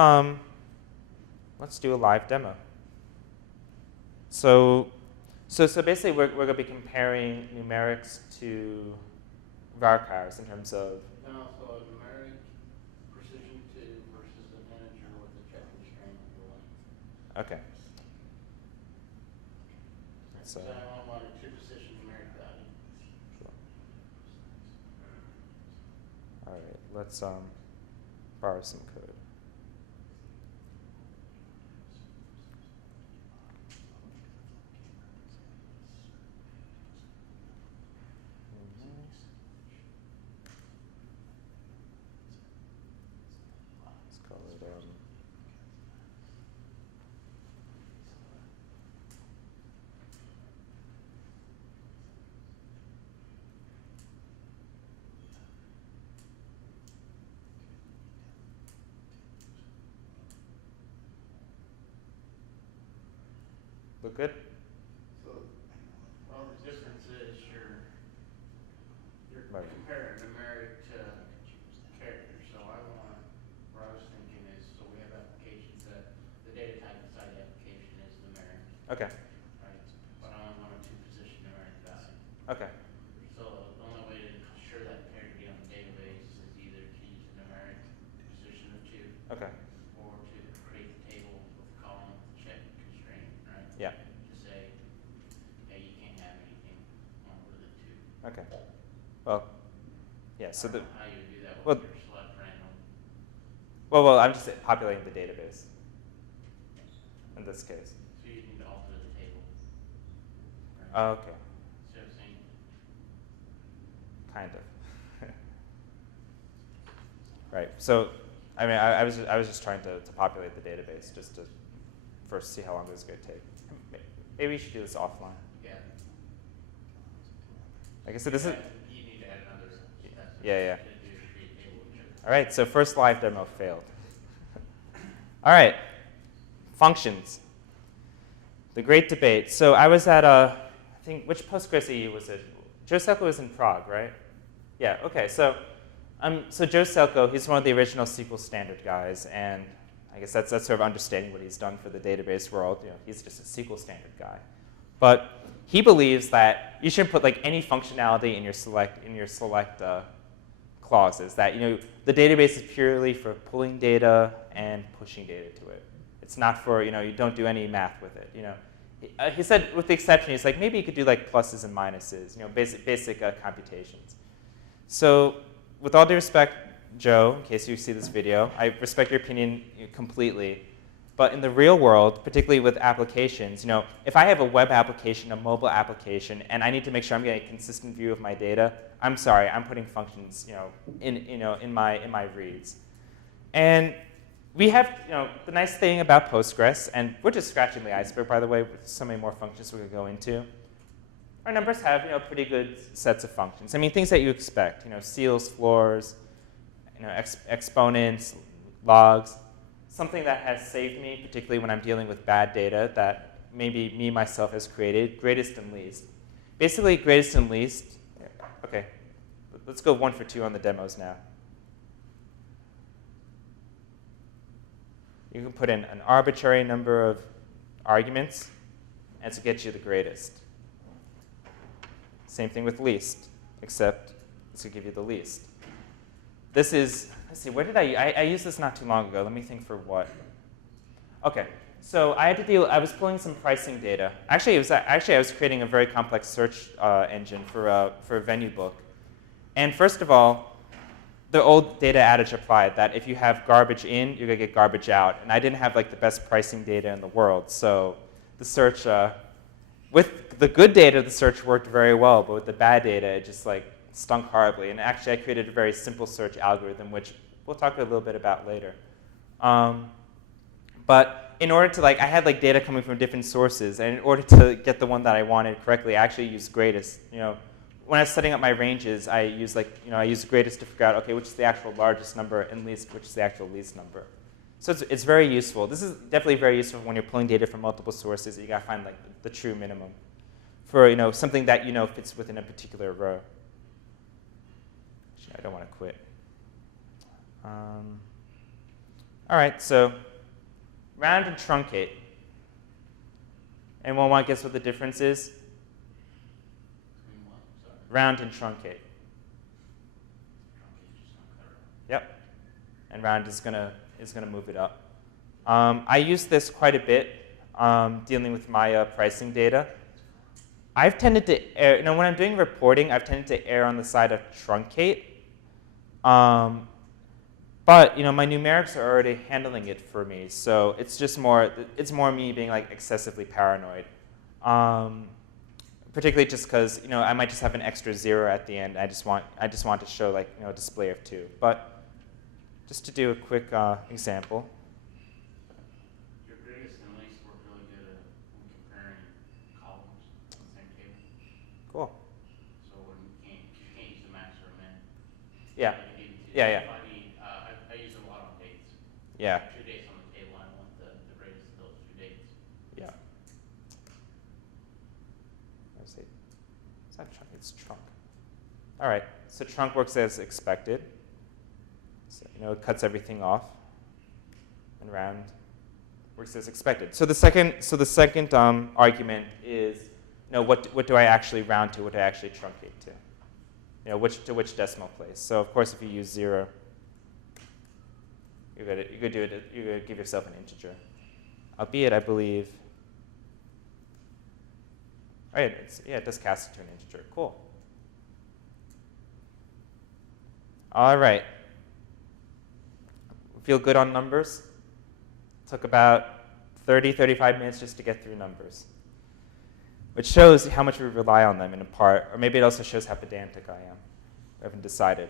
do a live demo. So basically, we're going to be comparing numerics to varchars in terms of. And also a numeric precision 2 versus an integer with a check constraint below. Okay. So I want a 2 position numeric value. Sure. All right, let's borrow some code. Let's call it look good? So, well, the difference is you're Right. comparing numeric to character. So what I was thinking is, so we have applications that the data type inside the application is numeric, Okay. right? But I only want a 2 position numeric value. Okay. So the only way to ensure that integrity on the database is either to use a numeric position of 2, Okay. or to create the table with a column with check constraint, right? Yeah. To say, hey, you can't have anything longer than 2. Okay. Well, yeah. So I the don't know how you would do that well- with your select random. well, I'm just populating the database in this case. So you need to alter the table. Oh, okay. Instead of saying, Kind of. Right. So, I mean, I was just trying to populate the database just to first see how long this is going to take. Maybe we should do this offline. yeah. Like I said, this is. You need to add another step. Yeah. To do the create table and check. All right. So first live demo failed. All right. Functions. The great debate. So I was at I think which Postgres EU was it? Joe Selko was in Prague, right? Yeah. Okay. So Joe Selko, he's one of the original SQL standard guys, and I guess that's sort of understanding what he's done for the database world. You know, he's just a SQL standard guy, but he believes that you shouldn't put like any functionality in your select clauses. That the database is purely for pulling data and pushing data to it. It's not for you don't do any math with it. He said with the exception, he's like maybe you could do like pluses and minuses, basic computations. So with all due respect, Joe, in case you see this video, I respect your opinion completely. But in the real world, particularly with applications, if I have a web application, a mobile application, and I need to make sure I'm getting a consistent view of my data, I'm sorry, I'm putting functions, in my reads. And we have, the nice thing about Postgres, and we're just scratching the iceberg, by the way, with so many more functions we could go into. Our numbers have, pretty good sets of functions. I mean, things that you expect, ceils, floors, exponents, logs. Something that has saved me, particularly when I'm dealing with bad data that maybe me myself has created, greatest and least. Basically, greatest and least. Okay, let's go 1 for 2 on the demos now. You can put in an arbitrary number of arguments, and to get you the greatest. Same thing with least, except this will give you the least. This is, let's see, where did I used this not too long ago. Let me think for what. Okay, so I was pulling some pricing data. Actually, I was creating a very complex search engine for a venue book. And first of all, the old data adage applied that if you have garbage in, you're going to get garbage out. And I didn't have like the best pricing data in the world. So the search, with the good data, the search worked very well. But with the bad data, it just like stunk horribly. And actually, I created a very simple search algorithm, which we'll talk a little bit about later. But in order to I had like data coming from different sources. And in order to get the one that I wanted correctly, I actually used greatest. When I was setting up my ranges, I used I used greatest to figure out, okay, which is the actual largest number, and least, which is the actual least number. So it's very useful. This is definitely very useful when you're pulling data from multiple sources. You got to find like the true minimum for something that fits within a particular row. Actually, I don't want to quit. All right, so round and truncate. Anyone want to guess what the difference is? Round and truncate. Yep. And round is gonna move it up. I use this quite a bit dealing with my pricing data. I've tended to err, when I'm doing reporting, I've tended to err on the side of truncate. But my numerics are already handling it for me, so it's more me being like excessively paranoid. Particularly just because I might just have an extra 0 at the end. I just want to show like a display of 2. But just to do a quick example. Your greatest and least work really good when comparing columns in the same table. Cool. So when you can't use the max or min. Yeah. Yeah. I use it a lot on dates. Yeah. 2 dates on the table. I want the greatest of those 2 dates. Yeah. It's trunk. All right, so trunk works as expected. So, it cuts everything off, and round works as expected. So the second argument is, what do I actually round to? What do I actually truncate to? Which decimal place? So of course, if you use 0, you're gonna give yourself an integer, albeit I believe. Oh, yeah, it does cast it to an integer. Cool. All right. Feel good on numbers? Took about 30, 35 minutes just to get through numbers. which shows how much we rely on them in a part, or maybe it also shows how pedantic I am. I haven't decided.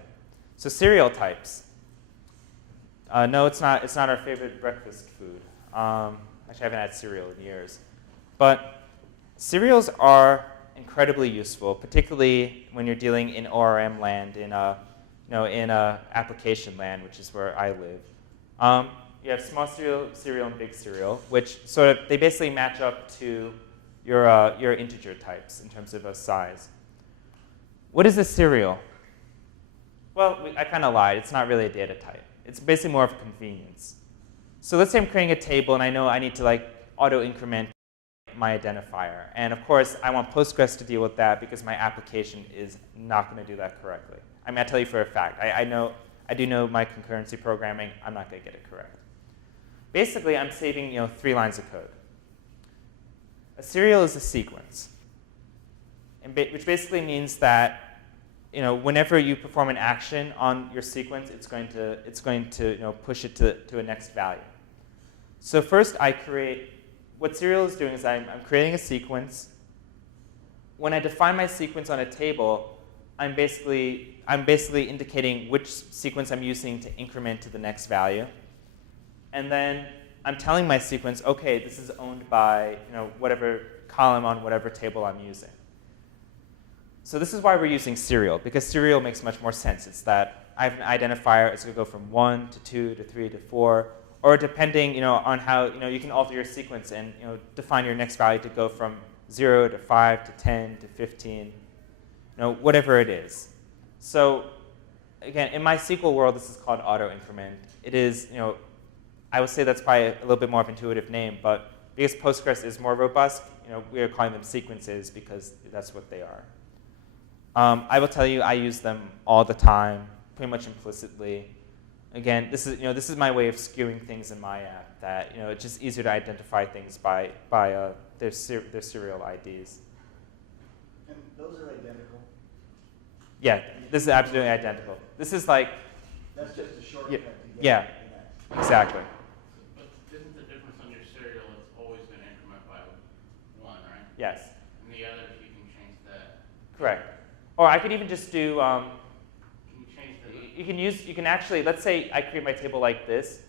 So cereal types. No, it's not. It's not our favorite breakfast food. Actually, I haven't had cereal in years. But cereals are incredibly useful, particularly when you're dealing in ORM land, in application land, which is where I live. You have small cereal, and big cereal, which sort of they basically match up to your integer types in terms of a size. What is a cereal? Well, I kind of lied. It's not really a data type. It's basically more of a convenience. So let's say I'm creating a table, and I know I need to auto-increment my identifier. And of course, I want Postgres to deal with that because my application is not going to do that correctly. I mean, I tell you for a fact. I do know my concurrency programming. I'm not going to get it correct. Basically, I'm saving 3 lines of code. A serial is a sequence, which basically means that whenever you perform an action on your sequence, it's going to push it to a next value. So first, what serial is doing is I'm creating a sequence. When I define my sequence on a table, I'm basically indicating which sequence I'm using to increment to the next value. And then I'm telling my sequence, OK, this is owned by whatever column on whatever table I'm using. So this is why we're using serial, because serial makes much more sense. It's that I have an identifier. It's going to go from 1 to 2 to 3 to 4. Or depending on how you can alter your sequence and define your next value to go from 0 to 5 to 10 to 15, whatever it is. So again, in my SQL world, this is called auto increment. It is, I would say that's probably a little bit more of an intuitive name, but because Postgres is more robust, we are calling them sequences because that's what they are. I will tell you, I use them all the time, pretty much implicitly. Again, this is my way of skewing things in my app. That it's just easier to identify things by their serial IDs. And those are identical? Yeah, this is absolutely identical. This is like that's just a shortcut to get yeah, exactly. But isn't the difference on your serial, it's always going to increment by 1, right? Yes. And the others, you can change that. Correct. Or I could even just do. Can you change the? You can actually, let's say I create my table like this.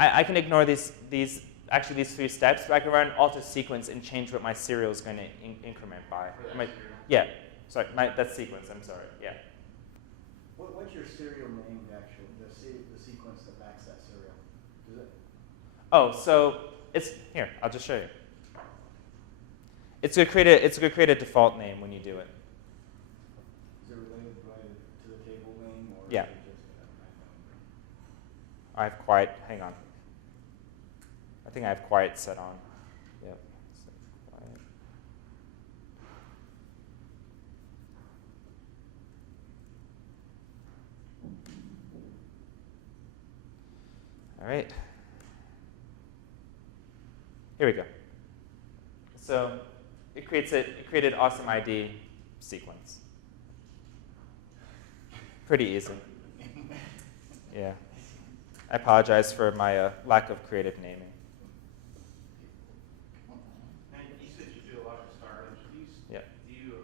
I can ignore these 3 steps, but I can run alter sequence and change what my serial is going to increment by. Yeah. Sorry, that's sequence. I'm sorry. Yeah. What's your serial name? The sequence that backs that serial. Is it? Oh, so it's here. I'll just show you. It's going to create a default name when you do it. Is it related to the table name or? Yeah. Is it just I have quiet. Hang on. I think I have quiet set on. Yep. Set quiet. All right. Here we go. So it created awesome ID sequence. Pretty easy. Yeah. I apologize for my lack of creative naming. And you said you do a lot of startups. Do you use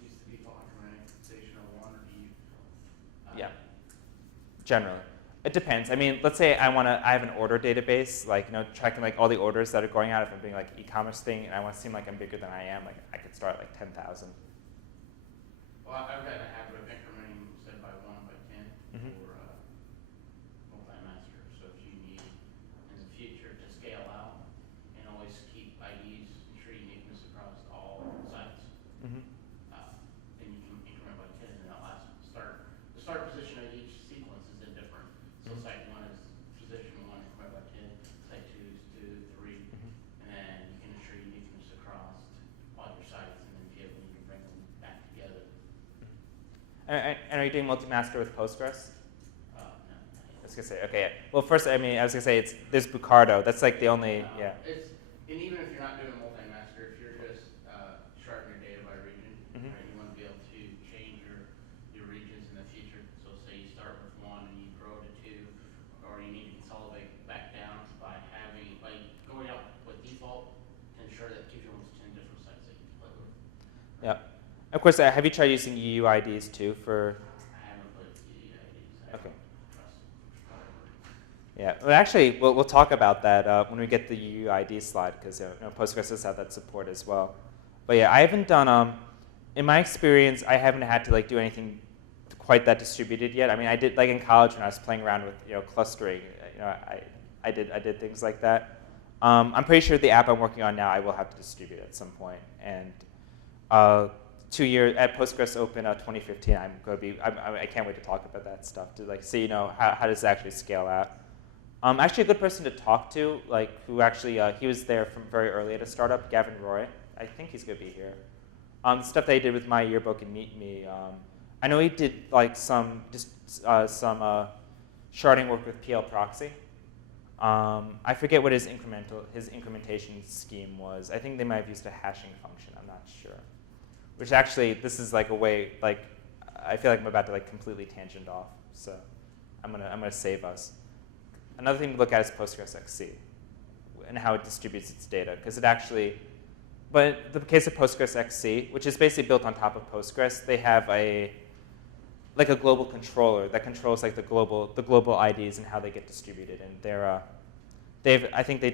the default incrementation of 1, or do you? Yeah. Generally. It depends. I mean, let's say I have an order database, tracking all the orders that are going out if I'm doing e-commerce thing, and I want to seem like I'm bigger than I am. I could start at 10,000. Well, I've got a habit of incrementing, said by 1 by 10 for multi-master. So if you need in the future to scale out and always keep IDs and ensure uniqueness across all sites, then you can increment by 10, and that'll last. The start position of each sequence is indifferent. So site 1 is position 1, increment by 10. Site 2 is 2, 3, and then you can ensure uniqueness across all your sites, and then if you have, you can bring them back together. And are you doing multi-master with Postgres? No. I was gonna say, okay. Well, first, I was gonna say there's Bucardo. That's the only, yeah. And even if you're not doing multi-master, if you're just sharding your data by region, right, you want to be able to change your regions in the future. So say you start with 1 and you grow to 2, or you need to consolidate back down by going out with default to ensure that it gives you almost 10 different sites that you can play with. Yeah. Of course, have you tried using UUIDs too for? I haven't put the IDs. Okay. Trust whatever. Yeah. Well, actually, we'll talk about that when we get the UUID slide, because Postgres does have that support as well. But yeah, I haven't done. In my experience, I haven't had to do anything quite that distributed yet. I mean, I did in college when I was playing around with clustering. I did things like that. I'm pretty sure the app I'm working on now I will have to distribute at some point. And 2 years at Postgres Open 2015, I'm going to be. I can't wait to talk about that stuff to see how does it actually scale out. Actually, a good person to talk to, who actually he was there from very early at a startup, Gavin Roy. I think he's going to be here. The stuff that he did with my yearbook and Meet Me. I know he did some sharding work with PL Proxy. I forget what his incrementation scheme was. I think they might have used a hashing function. I'm not sure. Which actually, this is a way I feel like I'm about to completely tangent off. So I'm gonna save us. Another thing to look at is PostgreSQL and how it distributes its data, because it actually. But in the case of PostgreSQL, which is basically built on top of Postgres, they have a global controller that controls the global IDs and how they get distributed. And I think they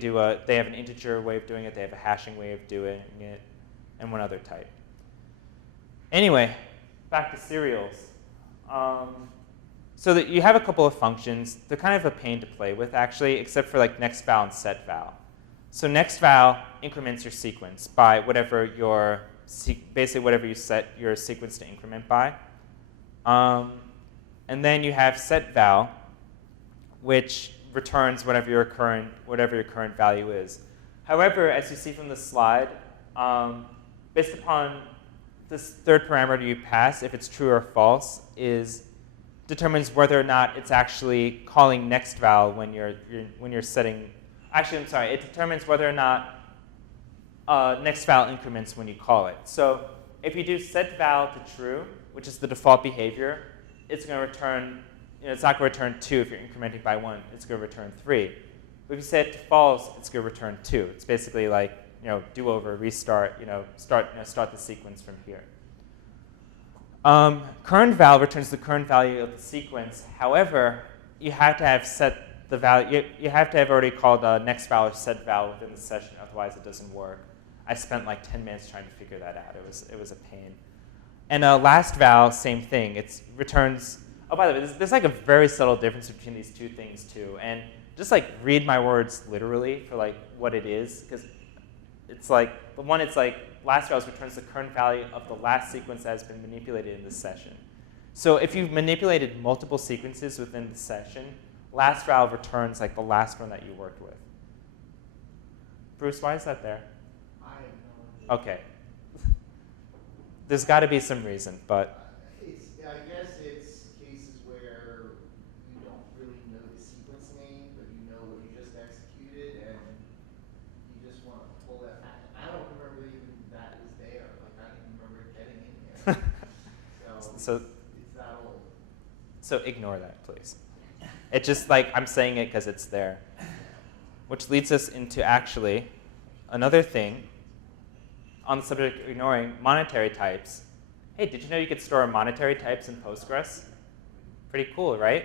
have an integer way of doing it. They have a hashing way of doing it, and one other type. Anyway, back to serials. So that you have a couple of functions. They're kind of a pain to play with actually, except for nextVal and setVal. So nextVal increments your sequence by whatever basically whatever you set your sequence to increment by. And then you have setVal, which returns whatever your current value is. However, as you see from the slide, based upon this third parameter you pass, if it's true or false, determines whether or not it's actually calling nextVal when you're setting. Actually, I'm sorry. It determines whether or not nextVal increments when you call it. So if you do setVal to true, which is the default behavior, it's going to return. It's not going to return 2 if you're incrementing by 1. It's going to return 3. But if you set it to false, it's going to return 2. It's basically do over, restart. Start the sequence from here. Current val returns the current value of the sequence. However, you have to have set the value. You have to have already called nextVal or setVal within the session, otherwise it doesn't work. I spent 10 minutes trying to figure that out. It was a pain. And lastVal, same thing. It returns. Oh, by the way, there's a very subtle difference between these two things too. And just read my words literally for what it is, because it's the one it's lastVal returns the current value of the last sequence that has been manipulated in this session. So if you've manipulated multiple sequences within the session, lastVal returns the last one that you worked with. Bruce, why is that there? I have no idea. Okay. There's got to be some reason, but. I guess it's cases where you don't really know the sequence name, but you know what you just executed, and you just want to pull that back. I don't remember even that was there. I don't even remember it getting in there. So it's that old. So ignore that, please. It's just I'm saying it because it's there. Which leads us into actually another thing on the subject of ignoring monetary types. Hey, did you know you could store monetary types in Postgres? Pretty cool, right?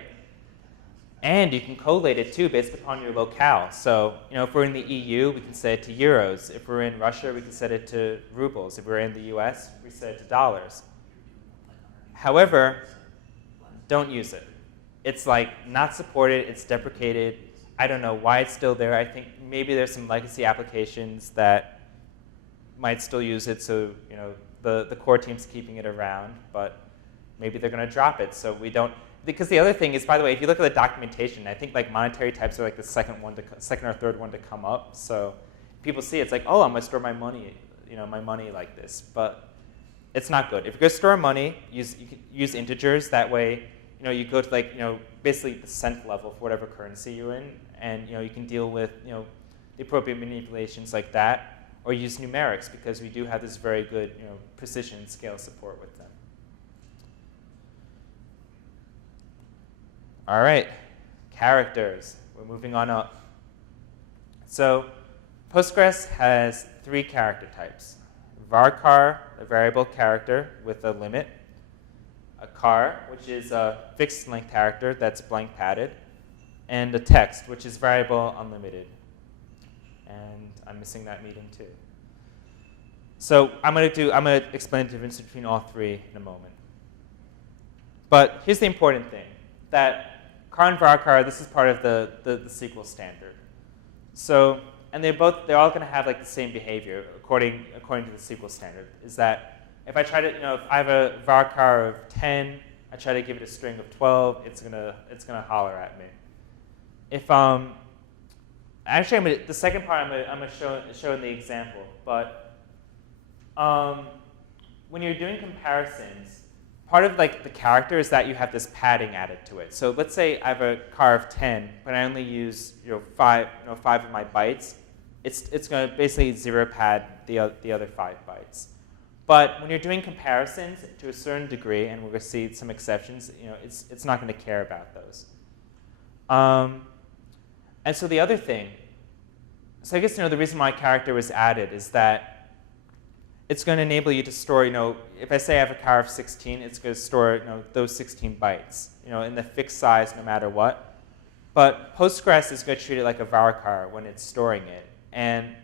And you can collate it too based upon your locale. So, if we're in the EU, we can set it to euros. If we're in Russia, we can set it to rubles. If we're in the US, we set it to dollars. However, don't use it. It's not supported, it's deprecated. I don't know why it's still there. I think maybe there's some legacy applications that might still use it, so the core team's keeping it around, but maybe they're going to drop it. So we don't. Because the other thing is, by the way, if you look at the documentation, I think monetary types are the second or third one to come up. So people see it's oh, I'm going to store my money, my money like this, but it's not good. If you're going to store money, you can use integers. That way, you go to basically the cent level for whatever currency you're in, and you can deal with the appropriate manipulations like that. Or use numerics, because we do have this very good precision and scale support with them. All right, characters. We're moving on up. So Postgres has 3 character types. Varchar, a variable character with a limit, a char, which is a fixed length character that's blank padded, and a text, which is variable unlimited. And I'm missing that medium too. So I'm going to explain the difference between all three in a moment. But here's the important thing, that char and varchar, this is part of the SQL standard. So, and they're all going to have like the same behavior according to the SQL standard. Is that if I try to, if I have a varchar of 10, I try to give it a string of 12, it's gonna holler at me. If actually, the second part I'm gonna show in the example, but when you're doing comparisons, part of like the character is that you have this padding added to it. So let's say I have a char of 10, but I only use 5 of my bytes. It's going to basically zero pad the other 5 bytes. But when you're doing comparisons to a certain degree, and we're going to see some exceptions, it's not going to care about those. And so the other thing, so I guess the reason why character was added is that it's going to enable you to store, if I say I have a char of 16, it's going to store those 16 bytes, in the fixed size no matter what. But Postgres is going to treat it like a varchar when it's storing it. And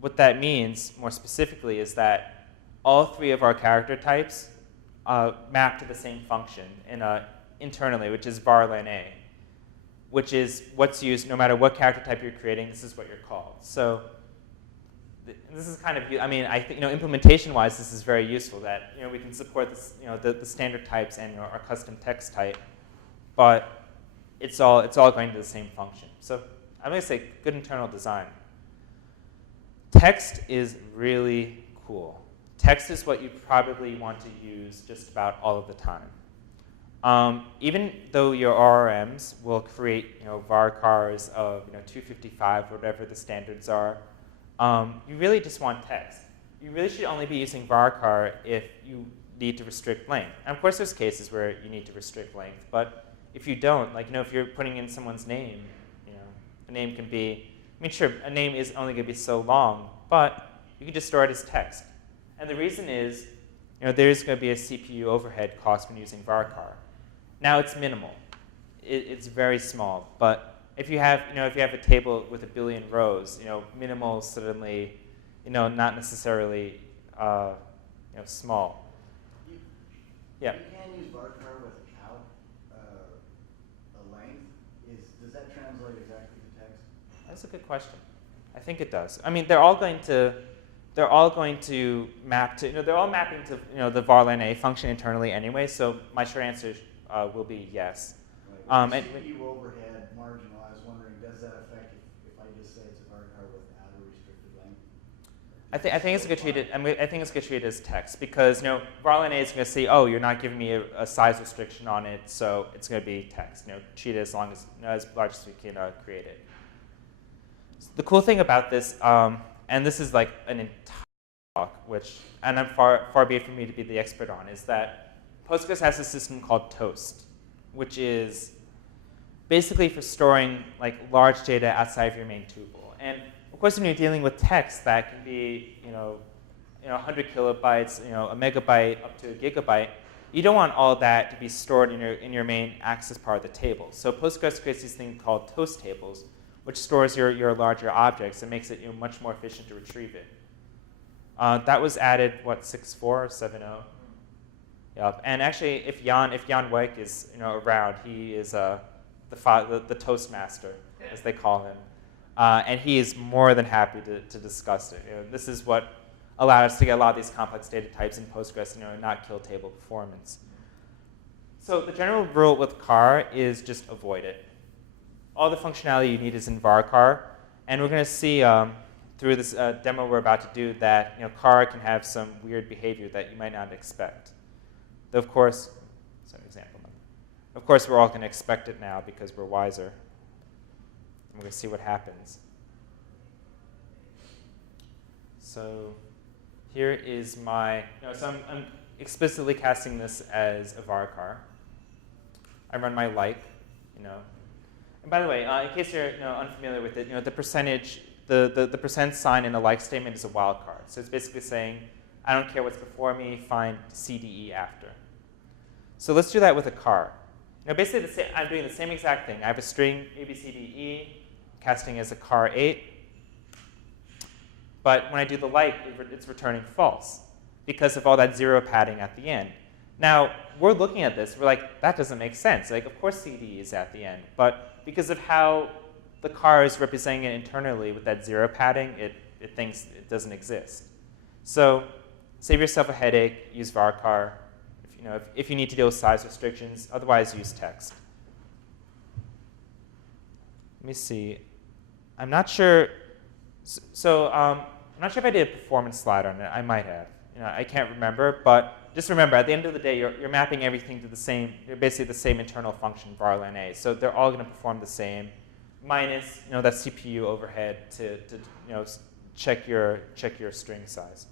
what that means, more specifically, is that all 3 of our character types map to the same function internally, which is varlen_a, which is what's used no matter what character type you're creating. This is what you're called. So this is kind of, I think, implementation-wise, this is very useful that, we can support this, the standard types and our custom text type, but it's all going to the same function. So I'm going to say good internal design. Text is really cool. Text is what you probably want to use just about all of the time. Even though your RRMs will create, varchars of, 255, whatever the standards are, you really just want text. You really should only be using varchar if you need to restrict length. And of course, there's cases where you need to restrict length. But if you don't, like, if you're putting in someone's name, a name can be, sure, a name is only going to be so long, but you can just store it as text. And the reason is, there's going to be a CPU overhead cost when using varchar. Now it's minimal. It's very small, but if you have a table with 1 billion rows, minimal suddenly, not necessarily, small. Yeah. You can use varchar without a length. Does that translate exactly to text? That's a good question. I think it does. They're all going to map to, they're all mapping to, the varlen_a function internally anyway. So my short answer will be yes. Right. CPU overhead marginal. I was wondering, does that affect if I just say it's a varchar without a restricted length? I think it's going to treat it. I think it's going to treat it as text because varlen_a is going to say, oh, you're not giving me a size restriction on it, so it's going to be text. Treat it as large as we can create it. So the cool thing about this, and this is like an entire talk, and I'm far be it from me to be the expert on, is that Postgres has a system called Toast, which is basically for storing like large data outside of your main tuple. And of course, when you're dealing with text, that can be 100 kilobytes, a megabyte up to a gigabyte. You don't want all that to be stored in your main access part of the table. So Postgres creates this thing called Toast tables, which stores your larger objects and makes it much more efficient to retrieve it. That was added 6.4 or 7.0. Yep. And actually, if Jan Weck is around, he is the Toastmaster, as they call him, and he is more than happy to discuss it. This is what allowed us to get a lot of these complex data types in Postgres, and not kill table performance. So the general rule with char is just avoid it. All the functionality you need is in varchar, and we're going to see through this demo we're about to do that char can have some weird behavior that you might not expect. Though of course, of course we're all going to expect it now because we're wiser. And we're going to see what happens. So here is my, so I'm explicitly casting this as a varchar. I run my like, And by the way, in case you're unfamiliar with it, the percentage, the percent sign in a like statement is a wildcard. So it's basically saying, I don't care what's before me, find CDE after. So let's do that with a car. Basically, I'm doing the same exact thing. I have a string ABCDE, casting as a car 8. But when I do the like, it's returning false because of all that 0 padding at the end. Now, we're looking at this. We're like, that doesn't make sense. Like, of course CDE is at the end. But because of how the car is representing it internally with that 0 padding, it thinks it doesn't exist. So save yourself a headache. Use varchar. If you need to deal with size restrictions, otherwise use text. Let me see. I'm not sure. I'm not sure if I did a performance slide on it. I might have. I can't remember. But just remember, at the end of the day, you're mapping everything to the same, basically the same internal function varlen a. So they're all going to perform the same, minus that CPU overhead to check your string size.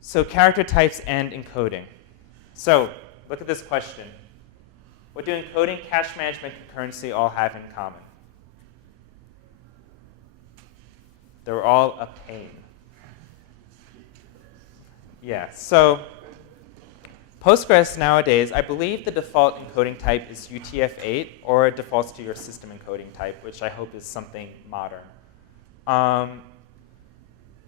So character types and encoding. So look at this question. What do encoding, cache management, concurrency all have in common? They're all a pain. Yeah, so Postgres nowadays, I believe the default encoding type is UTF-8, or it defaults to your system encoding type, which I hope is something modern.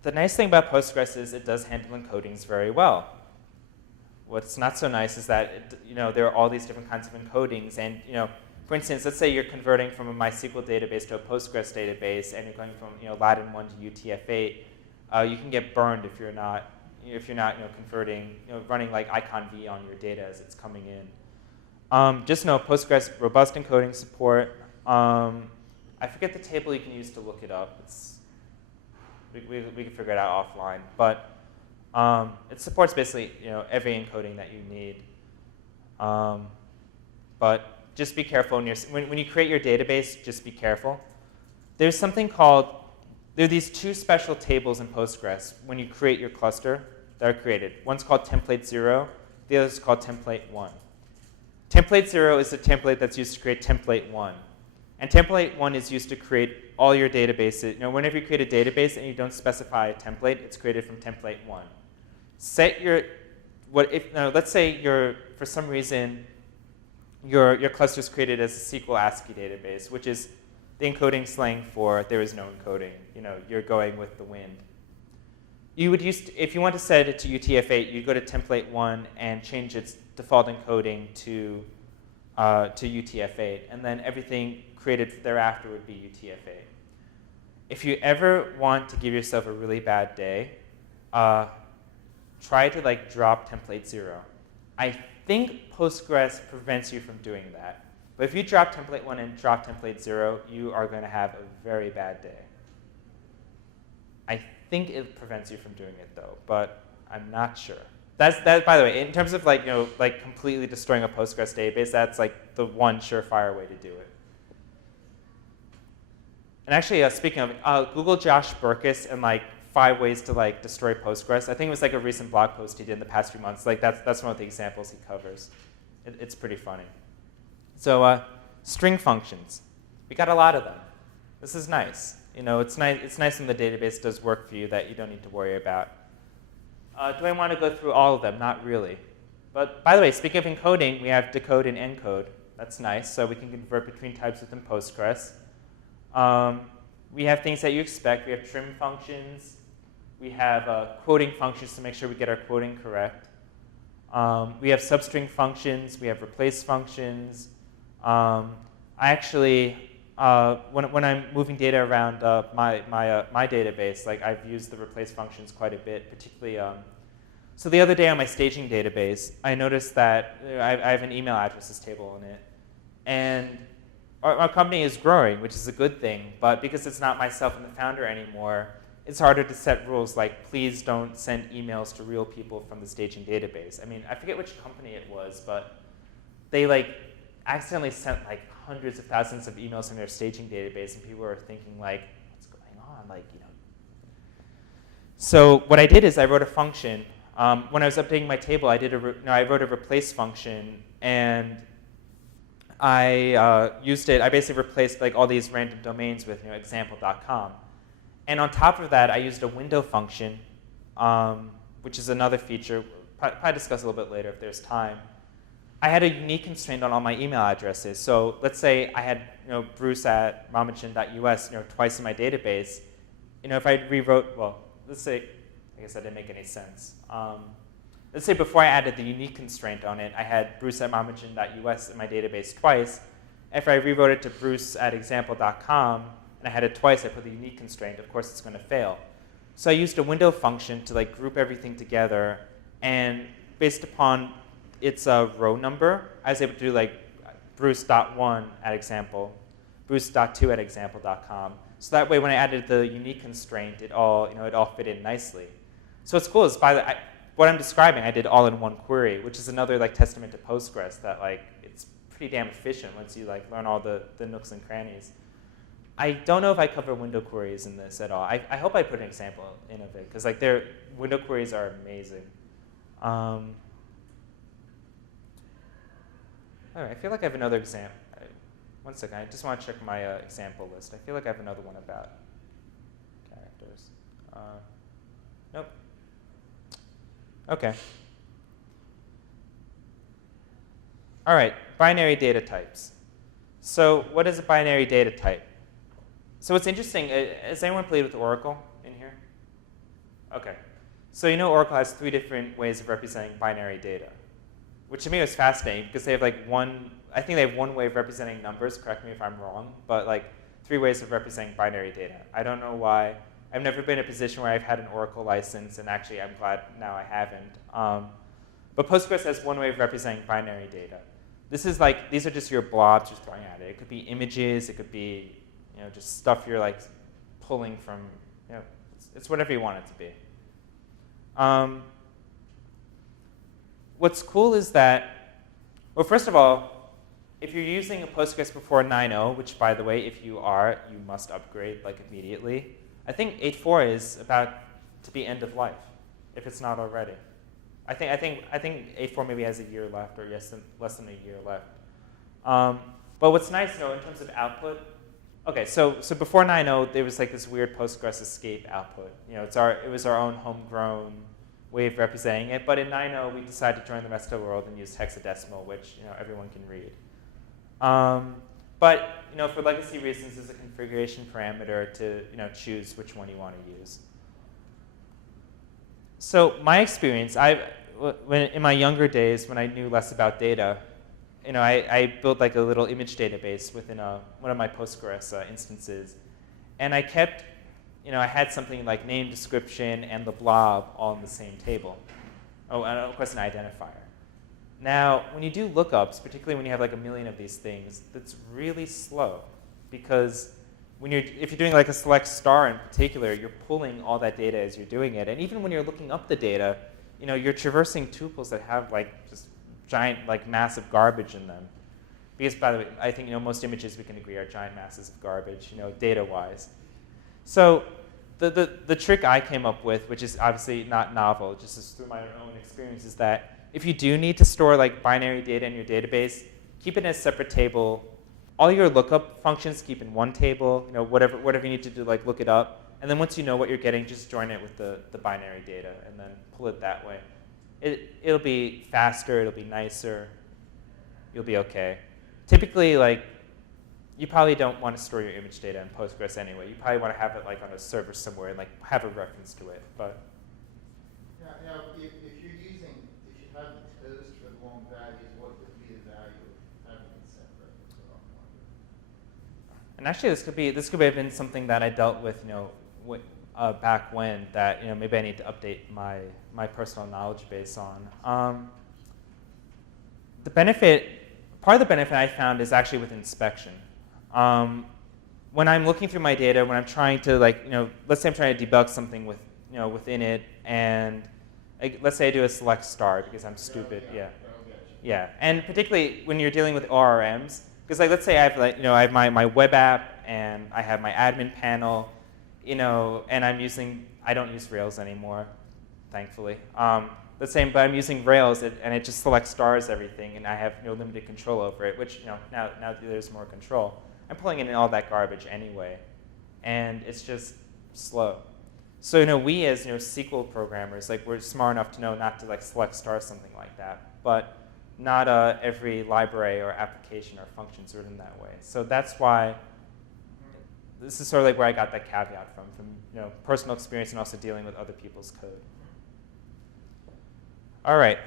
The nice thing about Postgres is it does handle encodings very well. What's not so nice is that there are all these different kinds of encodings, and for instance, let's say you're converting from a MySQL database to a Postgres database, and you're going from Latin 1 to UTF-8. You can get burned if you're not converting, running like icon-v on your data as it's coming in. Just know Postgres robust encoding support. I forget the table you can use to look it up. We can figure it out offline, but it supports basically every encoding that you need. But just be careful when you create your database. Just be careful. There's something called there are these two special tables in Postgres when you create your cluster that are created. One's called template 0. The other is called template 1. Template 0 is the template that's used to create template 1. And template 1 is used to create all your databases. Whenever you create a database and you don't specify a template, it's created from template 1. Set your let's say for some reason your cluster is created as a SQL ASCII database, which is the encoding slang for there is no encoding. You're going with the wind. You would if you want to set it to UTF-8, you go to template 1 and change its default encoding to UTF-8, and then everything created thereafter would be UTF-8. If you ever want to give yourself a really bad day, try to drop template 0. I think Postgres prevents you from doing that. But if you drop template 1 and drop template 0, you are going to have a very bad day. I think it prevents you from doing it, though, but I'm not sure. That, by the way, in terms of completely destroying a Postgres database, that's the one surefire way to do it. And actually, speaking of, Google Josh Berkus and 5 ways to destroy Postgres. I think it was a recent blog post he did in the past few months. That's one of the examples he covers. It's pretty funny. So string functions, we got a lot of them. This is nice. It's nice when the database does work for you that you don't need to worry about. Do I want to go through all of them? Not really. But by the way, speaking of encoding, we have decode and encode. That's nice. So we can convert between types within Postgres. We have things that you expect. We have trim functions. We have quoting functions to make sure we get our quoting correct. We have substring functions. We have replace functions. I actually, when I'm moving data around my database, I've used the replace functions quite a bit, particularly. So the other day on my staging database, I noticed that I have an email addresses table in it, and our company is growing, which is a good thing. But because it's not myself and the founder anymore, it's harder to set rules like please don't send emails to real people from the staging database. I mean, I forget which company it was, but they accidentally sent hundreds of thousands of emails from their staging database, and people were thinking what's going on? So what I did is I wrote a function. When I was updating my table, I wrote a replace function, and I used it. I basically replaced all these random domains with example.com. And on top of that, I used a window function which is another feature, probably discuss a little bit later if there's time. I had a unique constraint on all my email addresses. So let's say I had bruce@mamachin.us twice in my database. If I rewrote, well, let's say, I guess that didn't make any sense. Let's say before I added the unique constraint on it, I had bruce@mamachin.us in my database twice. If I rewrote it to bruce@example.com and I had it twice, I put the unique constraint, of course it's going to fail. So I used a window function to group everything together, and based upon its row number, I was able to do bruce.1@example, bruce.2@example.com. So that way, when I added the unique constraint, it all fit in nicely. So what's cool is what I'm describing, I did all in one query, which is another testament to Postgres that it's pretty damn efficient once you learn all the nooks and crannies. I don't know if I cover window queries in this at all. I hope I put an example in of it because their window queries are amazing. All right, I feel like I have another example. One second, I just want to check my example list. I feel like I have another one about characters. Nope. Okay. All right, binary data types. So what is a binary data type? So what's interesting, has anyone played with Oracle in here? Okay. So Oracle has 3 different ways of representing binary data, which to me was fascinating because they have I think they have one way of representing numbers, correct me if I'm wrong, but 3 ways of representing binary data. I don't know why. I've never been in a position where I've had an Oracle license, and actually I'm glad now I haven't. But Postgres has one way of representing binary data. This is these are just your blobs you're throwing at it. It could be images, it could be just stuff you're pulling from, it's whatever you want it to be. What's cool is that, well, first of all, if you're using a Postgres before 9.0, which by the way, if you are, you must upgrade immediately. I think 8.4 is about to be end of life, if it's not already. I think 8.4 maybe has a year left, or less than a year left. But what's nice, in terms of output, okay, so before 9.0, there was this weird Postgres escape output. It was our own homegrown way of representing it. But in 9.0, we decided to join the rest of the world and use hexadecimal, which everyone can read. But for legacy reasons, there's a configuration parameter to choose which one you want to use. So my experience, in my younger days, when I knew less about data, I built a little image database within one of my Postgres instances, and I kept, I had something like name, description, and the blob all in the same table. Oh, and of course an identifier. Now, when you do lookups, particularly when you have 1 million of these things, that's really slow because if you're doing a select star in particular, you're pulling all that data as you're doing it. And even when you're looking up the data, you're traversing tuples that have just giant, massive garbage in them. Because by the way, I think most images we can agree are giant masses of garbage, data-wise. So the trick I came up with, which is obviously not novel, just as through my own experience, is that if you do need to store binary data in your database, keep it in a separate table. All your lookup functions keep in one table. Whatever you need to do, look it up. And then once you know what you're getting, just join it with the binary data and then pull it that way. It'll be faster. It'll be nicer. You'll be okay. Typically, you probably don't want to store your image data in Postgres anyway. You probably want to have it on a server somewhere and have a reference to it. But now, if you have the toast for the long values, what would be the value of having it separate? That's what I'm wondering. And actually, this could have been something that I dealt with, back when that maybe I need to update my personal knowledge base on. Part of the benefit I found is actually with inspection. When I'm looking through my data, when I'm trying to let's say I'm trying to debug something within it, and let's say I do a select star because I'm stupid. Yeah. And particularly when you're dealing with ORMs, because let's say I have I have my web app and I have my admin panel, and I don't use Rails anymore, thankfully. Let's say, but I'm using Rails and it just selects stars everything, and I have no limited control over it. Which now there's more control. I'm pulling in all that garbage anyway, and it's just slow. So we as SQL programmers, like we're smart enough to know not to like select star something like that, but not every library or application or functions written that way. So that's why this is sort of like where I got that caveat from personal experience and also dealing with other people's code. All right,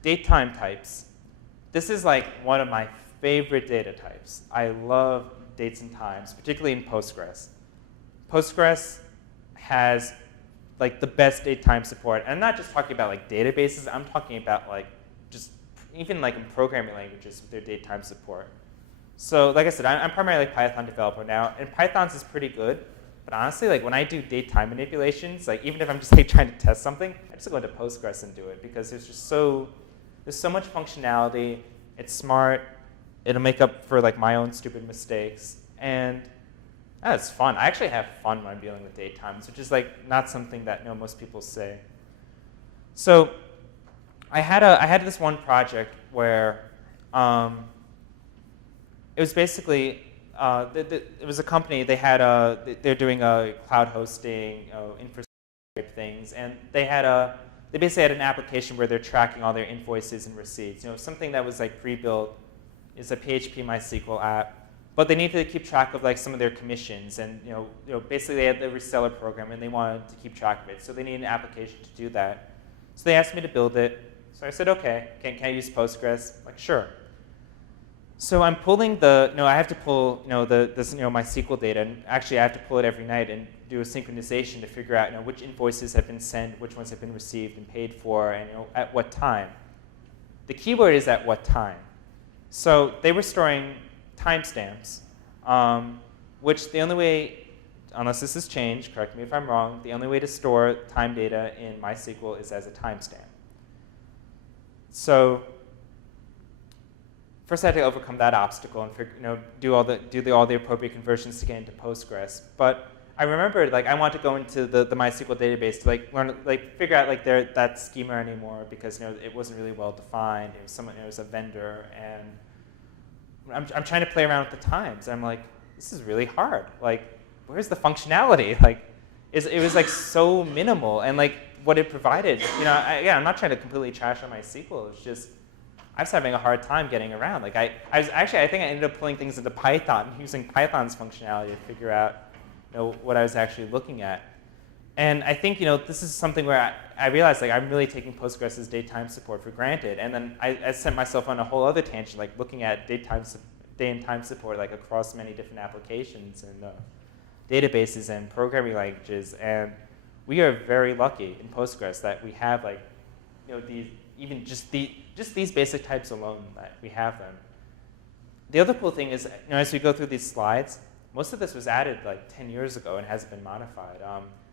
date time types. This is like one of my favorite data types. I love dates and times, particularly in Postgres. Postgres has like the best date time support. And I'm not just talking about like databases, I'm talking about like just even like in programming languages with their date time support. So like I said, I'm primarily a Python developer now, and Python's is pretty good. But honestly, like when I do date time manipulations, like even if I'm just like trying to test something, I just go into Postgres and do it because there's so much functionality. It's smart. It'll make up for like my own stupid mistakes, and it's fun. I actually have fun when I'm dealing with date times, which is like not something that most people say. So I had this one project where it was basically it was a company. They're doing cloud hosting, infrastructure type things, and they basically had an application where they're tracking all their invoices and receipts. Something that was like pre-built is a PHP MySQL app, but they needed to keep track of like some of their commissions, and basically they had the reseller program and they wanted to keep track of it, so they needed an application to do that. So they asked me to build it. So I said, okay, can I use Postgres? Like, sure. So I'm pulling I have to pull this MySQL data, and actually I have to pull it every night and do a synchronization to figure out which invoices have been sent, which ones have been received and paid for, and at what time. The keyword is at what time. So they were storing timestamps, which the only way, unless this has changed, correct me if I'm wrong, the only way to store time data in MySQL is as a timestamp. So first I had to overcome that obstacle and do all the appropriate conversions to get into Postgres. But I remembered like I wanted to go into the MySQL database to like learn figure out like that schema anymore because it wasn't really well defined. It was a vendor, and I'm trying to play around with the times. I'm like, this is really hard. Like, where's the functionality? Like, it was like so minimal, and like what it provided. I'm not trying to completely trash on MySQL. It's just I was having a hard time getting around. Like I think I ended up pulling things into Python, using Python's functionality to figure out what I was actually looking at. And I think this is something where I realized like I'm really taking Postgres' date time support for granted. And then I sent myself on a whole other tangent, like looking at date and time support like across many different applications and databases and programming languages. And we are very lucky in Postgres that we have like these even just these basic types alone that we have them. The other cool thing is, as we go through these slides, most of this was added like 10 years ago and hasn't been modified.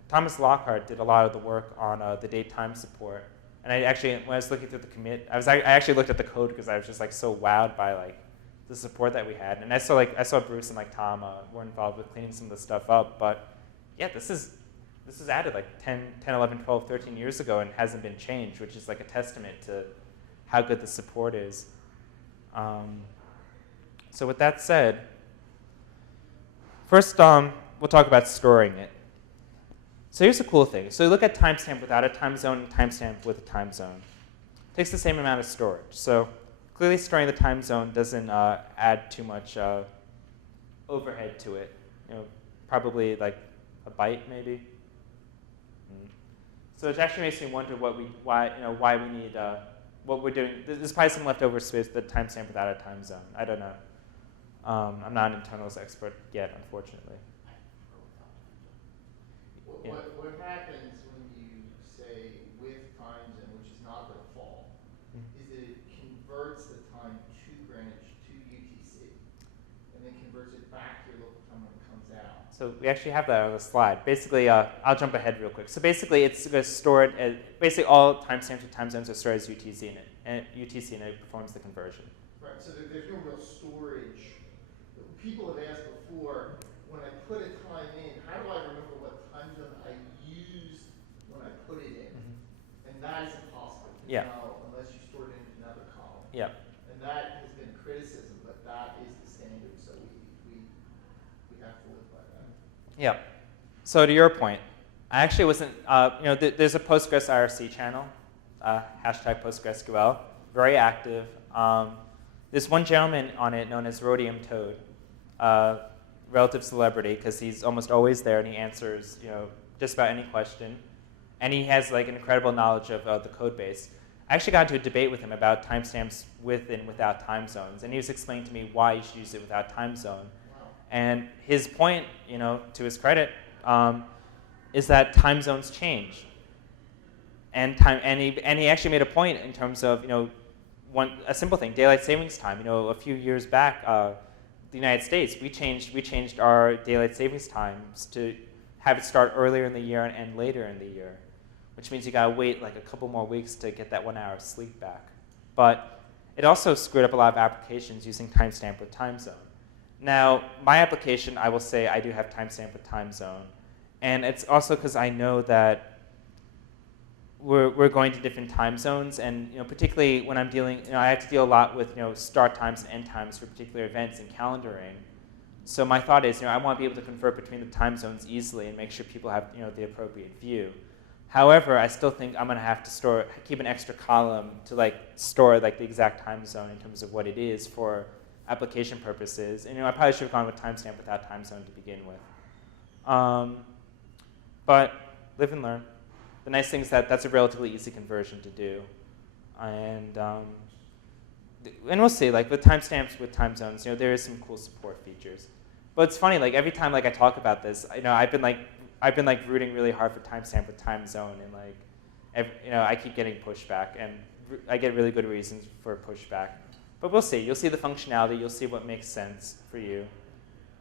Thomas Lockhart did a lot of the work on the date time support. And I actually, when I was looking through the commit, I actually looked at the code because I was just like so wowed by like the support that we had. And I saw Bruce and like Tom were involved with cleaning some of the stuff up. But yeah, this is added like 10, 11, 12, 13 years ago and hasn't been changed, which is like a testament to how good the support is. So with that said, first we'll talk about storing it. So here's the cool thing. So you look at timestamp without a time zone and timestamp with a time zone. It takes the same amount of storage. So clearly storing the time zone doesn't add too much overhead to it. Probably like a byte maybe. So it actually makes me wonder why we need what we're doing. There's probably some leftover space with the timestamp without a time zone. I don't know. I'm not an internals expert yet, unfortunately. Yeah. What happens when you say with time zone, which is not the default, is that it converts the time to Greenwich to UTC, and then converts it back to your local time when it comes out. So we actually have that on the slide. Basically, I'll jump ahead real quick. So basically, it's going to store it as, basically all timestamps and time zones are stored as UTC in it, and it performs the conversion. Right, so there's no real storage. People have asked before, when I put a time in, how do I remember what time zone I used when I put it in? And that is impossible to know unless you store it in another column. Yeah. And that has been criticism, but that is the standard, so we have to live by that. Yeah. So to your point, I actually wasn't, there's a Postgres IRC channel, hashtag PostgreSQL, very active. There's one gentleman on it known as Rhodium Toad, relative celebrity, because he's almost always there and he answers, just about any question. And he has like an incredible knowledge of the code base. I actually got into a debate with him about timestamps with and without time zones, and he was explaining to me why you should use it without time zone. Wow. And his point, to his credit, is that time zones change. And he actually made a point in terms of a simple thing, daylight savings time. A few years back, the United States, we changed our daylight savings times to have it start earlier in the year and end later in the year, which means you gotta wait like a couple more weeks to get that 1 hour of sleep back. But it also screwed up a lot of applications using timestamp with time zone. Now, my application, I will say I do have timestamp with time zone. And it's also because I know that we're going to different time zones, and particularly when I'm dealing, I have to deal a lot with start times and end times for particular events and calendaring. So my thought is, I want to be able to convert between the time zones easily and make sure people have the appropriate view. However, I still think I'm going to have to keep an extra column to store the exact time zone in terms of what it is for application purposes. And I probably should have gone with timestamp without time zone to begin with. But live and learn. The nice thing is that that's a relatively easy conversion to do. And we'll see, with timestamps with time zones, there is some cool support features. But it's funny, every time I talk about this, I've been rooting really hard for timestamp with time zone, and I keep getting pushback, and I get really good reasons for pushback. But we'll see. You'll see the functionality. You'll see what makes sense for you.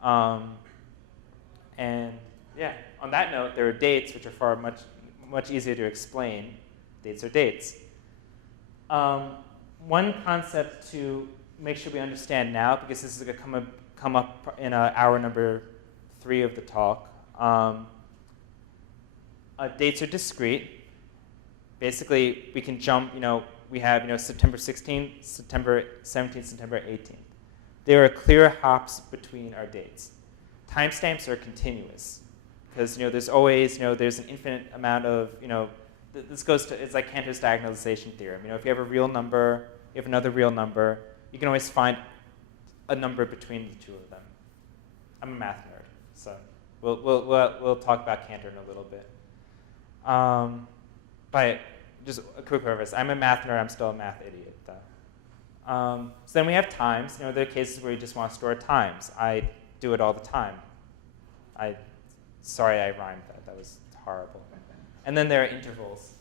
And yeah, on that note, there are dates, which are much easier to explain. Dates are dates. One concept to make sure we understand now, because this is going to come up in hour number 3 of the talk. Dates are discrete. Basically, we can jump, we have September 16th, September 17th, September 18th. There are clear hops between our dates. Timestamps are continuous, because there's always, there's an infinite amount of, this goes to, it's like Cantor's diagonalization theorem. If you have a real number, you have another real number, you can always find a number between the two of them. I'm a math nerd, so we'll talk about Cantor in a little bit. But just a quick preface, I'm a math nerd, I'm still a math idiot, though. So then we have times. There are cases where you just want to store times. I do it all the time. Sorry I rhymed that. That was horrible. And then there are intervals.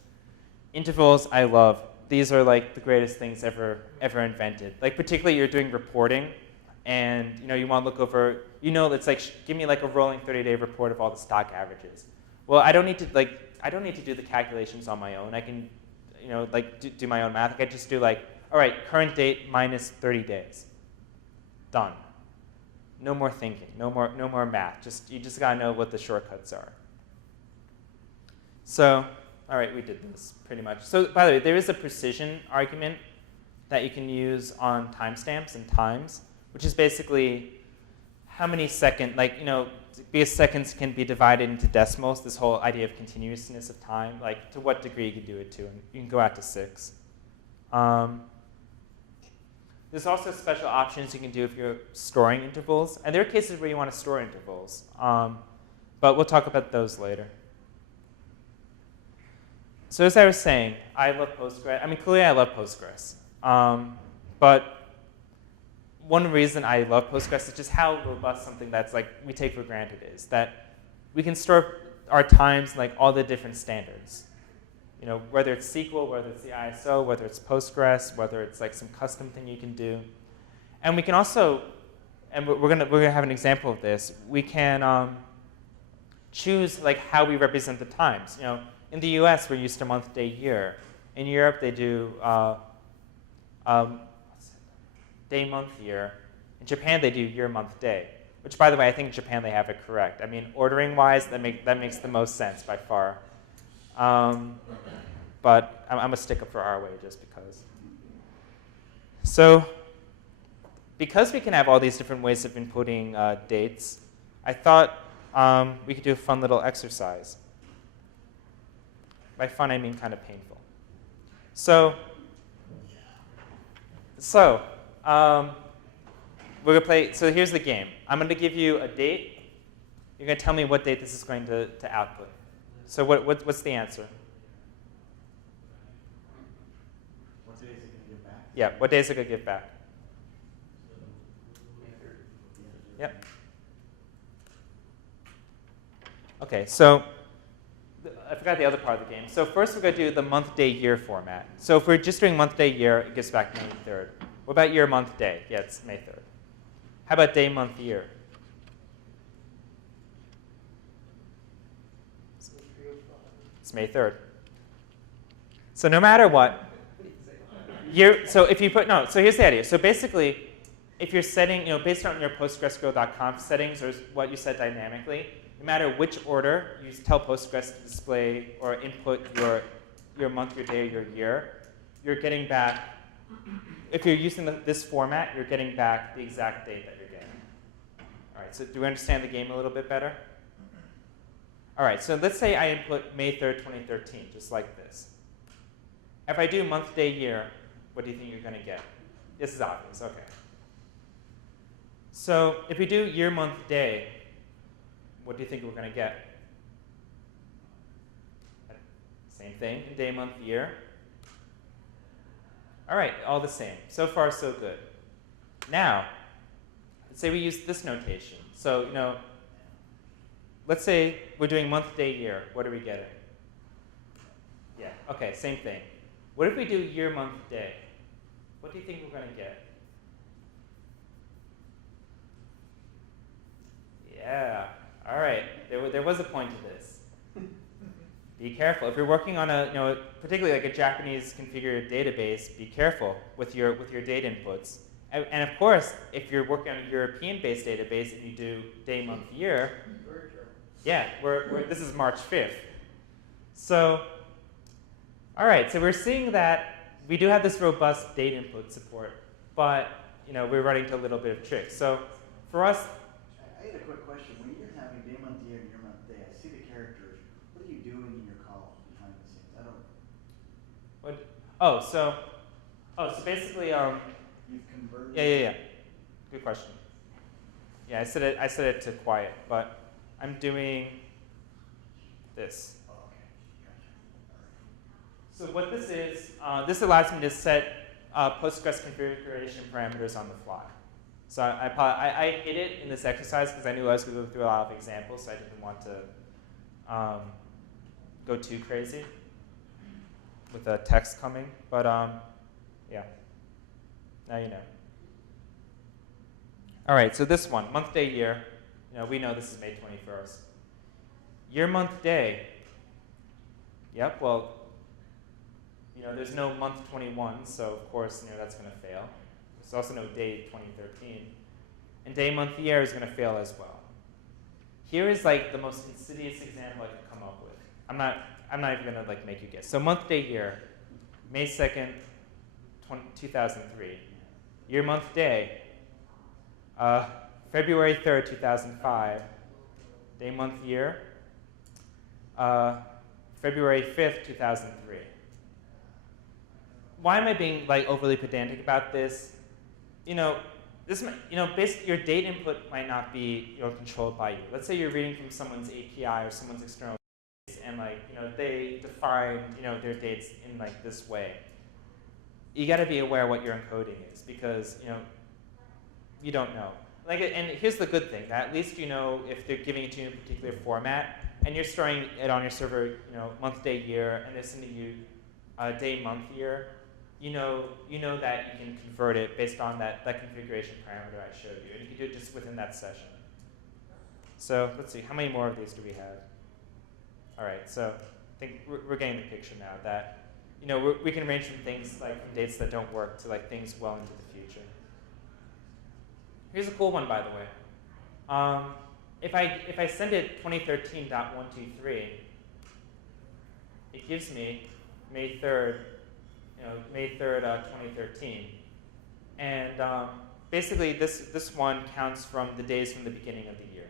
Intervals I love. These are the greatest things ever invented. Particularly you're doing reporting, and you want to look over. It's give me a rolling 30-day report of all the stock averages. Well, I don't need to do the calculations on my own. I can do my own math. I can just do all right, current date minus 30 days. Done. No more thinking. No more math. You just gotta know what the shortcuts are. So, all right, we did this pretty much. So, by the way, there is a precision argument that you can use on timestamps and times, which is basically how many seconds, because seconds can be divided into decimals, this whole idea of continuousness of time, to what degree you can do it to, and you can go out to 6. There's also special options you can do if you're storing intervals, and there are cases where you want to store intervals, but we'll talk about those later. So as I was saying, I love Postgres. Clearly I love Postgres, but one reason I love Postgres is just how robust something that's we take for granted is, that we can store our times in all the different standards. Whether it's SQL, whether it's the ISO, whether it's Postgres, whether it's some custom thing you can do. And we can also, and we're gonna have an example of this, we can choose how we represent the times. In the US, we're used to month, day, year. In Europe, they do day, month, year. In Japan, they do year, month, day. Which, by the way, I think in Japan they have it correct. Ordering-wise, that makes the most sense by far. But I'm a stick up for our way just because. So, because we can have all these different ways of inputting dates, I thought we could do a fun little exercise. By fun, I mean kind of painful. So we're going to play. So here's the game. I'm going to give you a date. You're going to tell me what date this is going to output. So what's the answer? What day is it going to give back? Yeah, what day is it going to give back? Yep. Okay, so I forgot the other part of the game. So first we're going to do the month, day, year format. So if we're just doing month, day, year, it gives back May 3rd. What about year, month, day? Yeah, it's May 3rd. How about day, month, year? It's May 3rd. So no matter what, so if you put, so here's the idea. So basically, if you're setting, based on your PostgreSQL.conf settings or what you set dynamically, no matter which order you tell Postgres to display or input your month, your day, or your year, you're getting back, if you're using this format, you're getting back the exact date that you're getting. All right, so do we understand the game a little bit better? All right, so let's say I input May 3rd, 2013, just like this. If I do month, day, year, what do you think you're going to get? This is obvious, OK. So if we do year, month, day, what do you think we're going to get? Same thing, day, month, year. All right, all the same. So far, so good. Now, let's say we use this notation. So, let's say we're doing month, day, year. What are we getting? Yeah, OK, same thing. What if we do year, month, day? What do you think we're going to get? Yeah, all right. There was a point to this. Be careful. If you're working on particularly like a Japanese configured database, be careful with your data inputs. And of course, if you're working on a European-based database and you do day, month, year, yeah, this is March 5th. So, all right. So we're seeing that we do have this robust data input support, but we're running into a little bit of tricks. So for us. I had a quick question. When you're having day, month, year, and year, month, day, I see the characters. What are you doing in your column behind the scenes? I don't. So basically, You've converted. Yeah. Good question. Yeah, I set it to quiet, but I'm doing this. Oh, okay. Gotcha. So what this is, this allows me to set Postgres configuration parameters on the fly. So I hid it in this exercise because I knew I was going to go through a lot of examples, so I didn't want to go too crazy with the text coming. But yeah, now you know. All right, so this one, month, day, year. We know this is May 21st. Year, month, day. Yep, well, there's no month 21, so of course, that's going to fail. There's also no day 2013. And day, month, year is going to fail as well. Here is like the most insidious example I could come up with. I'm not even going to make you guess. So month, day, year, May 2nd, 2003. Year, month, day, February 3rd, 2005. Day, month, year, February 5th, 2003. Why am I being overly pedantic about this? Basically your date input might not be controlled by you. Let's say you're reading from someone's API or someone's external database, and they define their dates in this way. You got to be aware what your encoding is because you don't know. And here's the good thing: that at least if they're giving it to you in a particular format, and you're storing it on your server, month, day, year, and they're sending you day, month, year. You know that you can convert it based on that configuration parameter I showed you. And you can do it just within that session. So let's see, how many more of these do we have? All right, so I think we're getting the picture now that we can range from things from dates that don't work to things well into the future. Here's a cool one, by the way. If I send it 2013.123, it gives me May 3rd. May 3rd, 2013. And basically, this one counts from the days from the beginning of the year.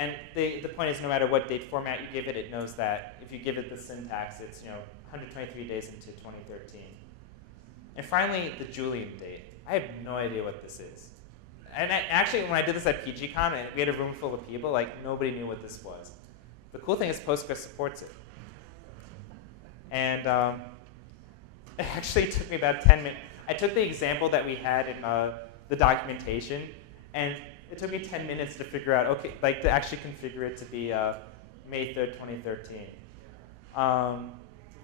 And the point is, no matter what date format you give it, it knows that if you give it the syntax, it's 123 days into 2013. And finally, the Julian date. I have no idea what this is. And actually, when I did this at PGCon, and we had a room full of people, like nobody knew what this was. The cool thing is Postgres supports it. And it actually took me about 10 minutes. I took the example that we had in the documentation, and it took me 10 minutes to figure out, okay, like to actually configure it to be May 3rd, 2013.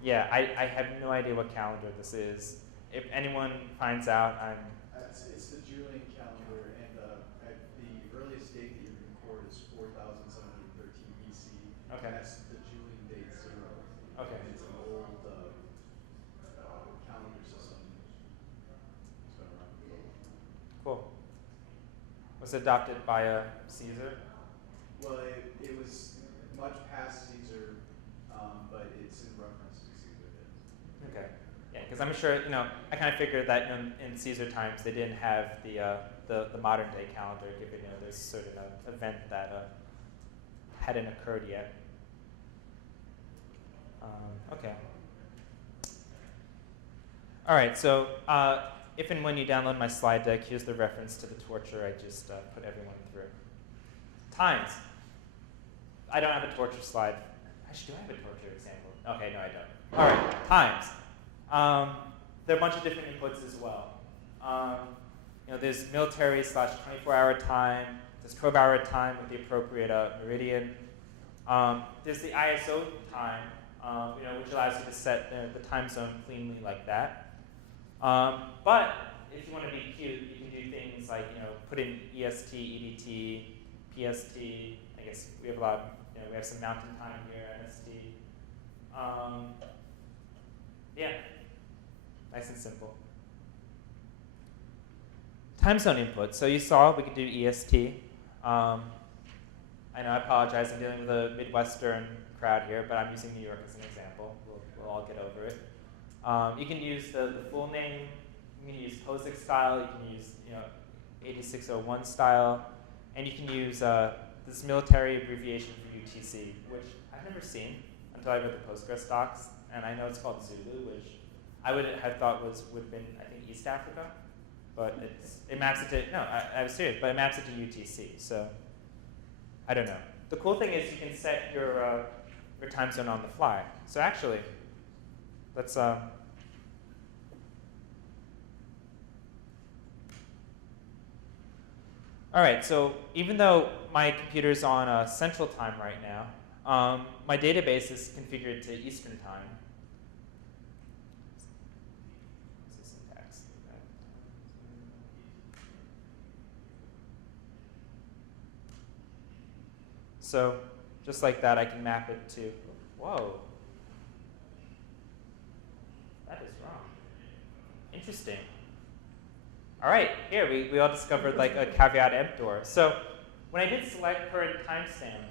Yeah, I have no idea what calendar this is. If anyone finds out, It's the Julian calendar, and at the earliest date that you can record is 4,713 BC. Okay. That's the Julian date 0. Okay. And it's an old calendar system. It's been around for a while. Cool. Was it adopted by Caesar? Well, it was much past Caesar, but it's in reference to Caesar. Okay. Yeah, because I'm sure, I kind of figured that in Caesar times they didn't have the modern day calendar, given this sort of event that hadn't occurred yet. Okay. All right. So if and when you download my slide deck, here's the reference to the torture I just put everyone through. Times. I don't have a torture slide. Actually, do I have a torture example? Okay, no, I don't. All right. Times. There are a bunch of different inputs as well. There's military / 24-hour time. There's 12-hour time with the appropriate meridian. There's the ISO time, which allows you to set the time zone cleanly like that. But if you want to be cute, you can do things like put in EST, EDT, PST. I guess we have a lot. We have some mountain time here, MST. Yeah. Nice and simple. Time zone input. So you saw we could do EST. I know, I apologize. I'm dealing with a Midwestern crowd here, but I'm using New York as an example. We'll all get over it. You can use the full name. You can use POSIX style. You can use 8601 style, and you can use this military abbreviation for UTC, which I've never seen until I read the Postgres docs, and I know it's called Zulu, which I would have thought would have been, I think, East Africa, but it maps it to, no, I was serious, but it maps it to UTC, so I don't know. The cool thing is you can set your time zone on the fly. So actually, let's, all right, so even though my computer's on Central Time right now, my database is configured to Eastern Time. So just like that, I can map it to, whoa, that is wrong. Interesting. All right, here, we all discovered like a caveat emptor. So when I did select current timestamp,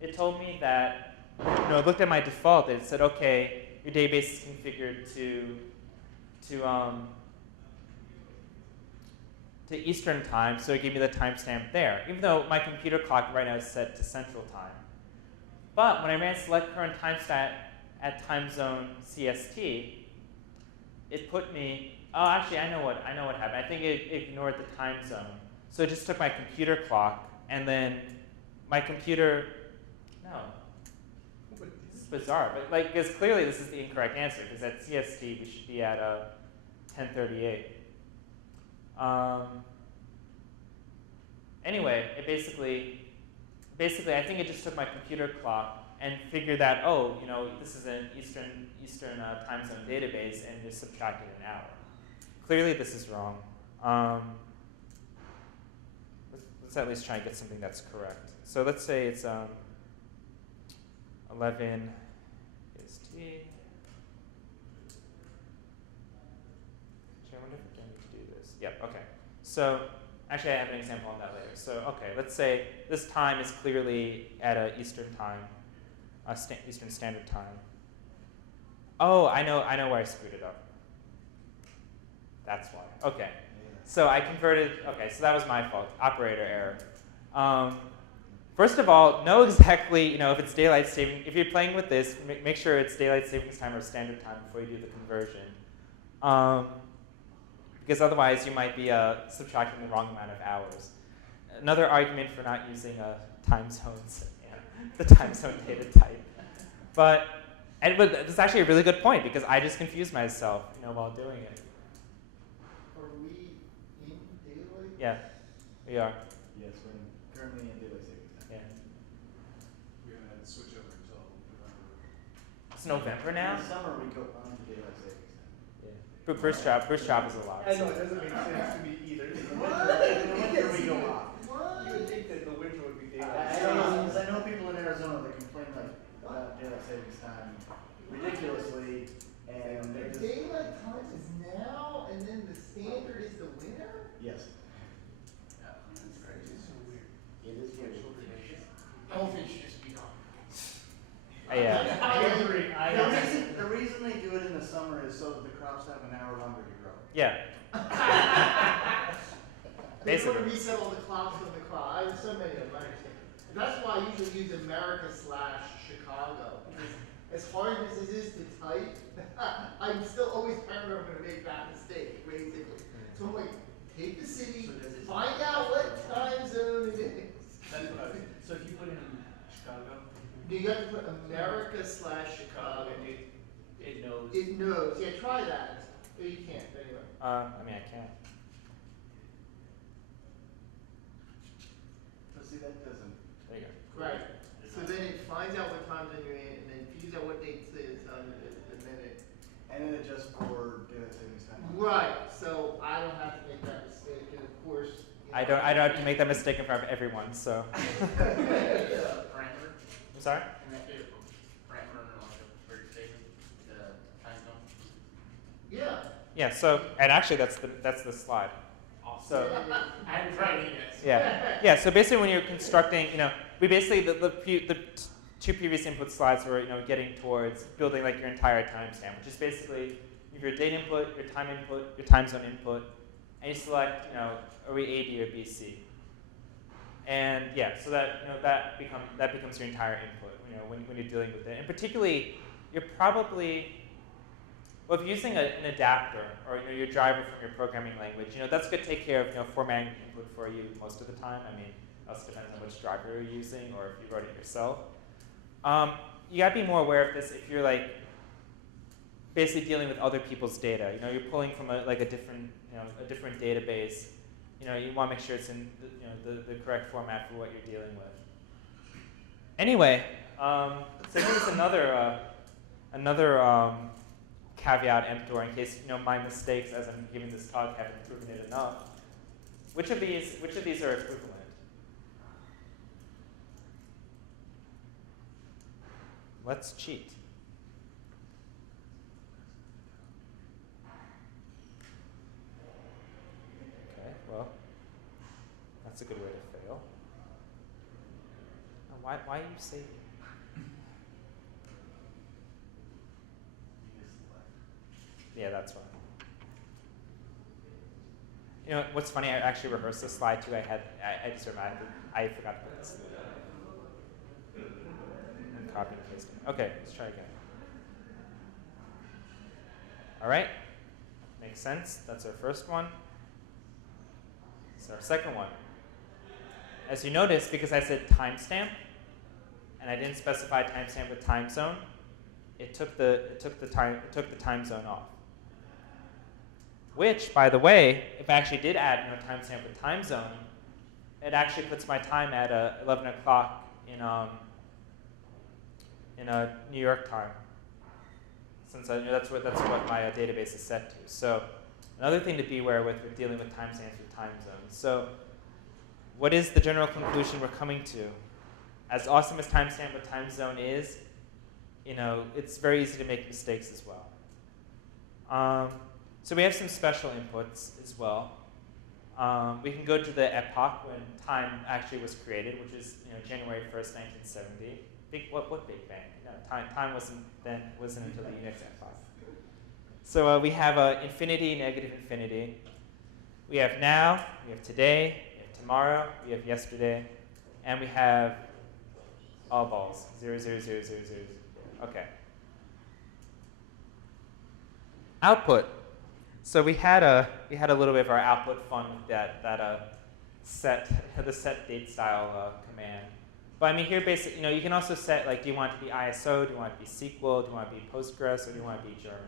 it told me that, it looked at my default, it said, okay, your database is configured to Eastern Time, so it gave me the timestamp there, even though my computer clock right now is set to Central Time. But when I ran select current timestamp at time zone CST, it put me, oh, actually, I know what happened. I think it ignored the time zone. So it just took my computer clock, and then my computer, no. This is bizarre, but because clearly this is the incorrect answer, because at CST we should be at 10:38. Anyway, it basically, I think it just took my computer clock and figured that, oh, this is an Eastern time zone database, and just subtracted an hour. Clearly, this is wrong. Let's at least try and get something that's correct. So let's say it's 11 EST. Actually, I wonder if I can do this. Yep, okay. So actually, I have an example on that later. So okay, let's say this time is clearly at Eastern time, Eastern Standard Time. Oh, I know where I screwed it up. That's why. Okay. So I converted. Okay, so that was my fault. Operator error. First of all, know exactly, if it's daylight saving. If you're playing with this, make sure it's daylight savings time or standard time before you do the conversion. Because otherwise you might be subtracting the wrong amount of hours. Another argument for not using time zones, the time zone data type. But it's actually a really good point because I just confused myself, while doing it. Are we in daylight? Yeah, we are. Yes, we're currently in daylight savings time. Yeah. We're gonna switch over until November. It's November now? In the summer, we go on to daylight savings time. Yeah. But first job is a lot. I know, it doesn't make sense to me either. In the winter, we go off. You would think that the winter would be I daylight. don't know, because I know people in Arizona that complain about daylight savings time ridiculously, and The they're just, daylight time is now, and then the standard is the winter? yes, Yeah, that's crazy. It's so weird. it is weird. The whole thing should just be gone. Yeah. I agree. The reason they do it in the summer is so that the crops have an hour longer to grow. Yeah. They want to Basically. reset all the clocks on the clock. I have so many of them, I understand. That's why I usually use America/Chicago. Because as hard as it is to type, I'm still always paranoid I'm going to make that mistake, basically. So I'm like, take the city, find out what time zone it is. That's what I was, so if you put in Chicago, You have to put America/Chicago. it knows. It knows. Yeah, try that. Oh, you can't, anyway. I can't. But see, that doesn't, There you go. Right. So then it finds out what time zone you're in, and then figures out what date it is on the minute. and then adjust for daylight savings time. Right. So I don't have to make that mistake, and of course. I don't have to make that mistake in front of everyone, so. Parameter, I'm sorry? and that data parameter, like a very statement, the time zone. Yeah. Yeah, so, and actually that's the slide. So, I hadn't tried it yet. yeah, so basically when you're constructing, we basically, the two previous input slides were, getting towards building like your entire timestamp, which is basically your date input, your time input, your time zone input, and you select, are we AD or BC? And yeah, so that that becomes your entire input, when you're dealing with it. And particularly, you're probably, well, if you're using an adapter or your driver from your programming language, that's going to take care of formatting input for you most of the time. I mean, it also depends on which driver you're using or if you wrote it yourself. You got to be more aware of this if you're like basically dealing with other people's data. You're pulling from a different database. You want to make sure it's in the correct format for what you're dealing with. Anyway, so here's another caveat emptor in case my mistakes as I'm giving this talk haven't proven it enough. Which of these are equivalent? Let's cheat. Okay, well, that's a good way to fail. Oh, why are you saving? Yeah, that's fine. What's funny? I actually rehearsed this slide too. I just reminded. I forgot to put this. And copy and paste it. Okay, let's try again. All right, makes sense. That's our first one. So our second one. As you notice, because I said timestamp, and I didn't specify timestamp with time zone, it took the time zone off. Which, by the way, if I actually did add timestamp with time zone, it actually puts my time at 11 o'clock in New York time, since I know that's what my database is set to. So another thing to be aware with dealing with timestamps with time zones. So what is the general conclusion we're coming to? As awesome as timestamp with time zone is, it's very easy to make mistakes as well. So we have some special inputs as well. We can go to the epoch when time actually was created, which is January 1st, 1970. What Big Bang? No, time wasn't until the Unix epoch. So we have infinity, negative infinity. We have now, we have today, we have tomorrow, we have yesterday, and we have All balls. 0, 0, 0, 0, 0. Okay. Output. So we had a little bit of our output fun with that set the set date style command. But I mean here basically, you can also set like, do you want it to be ISO, do you want it to be SQL, do you want it to be Postgres, or do you want it to be German?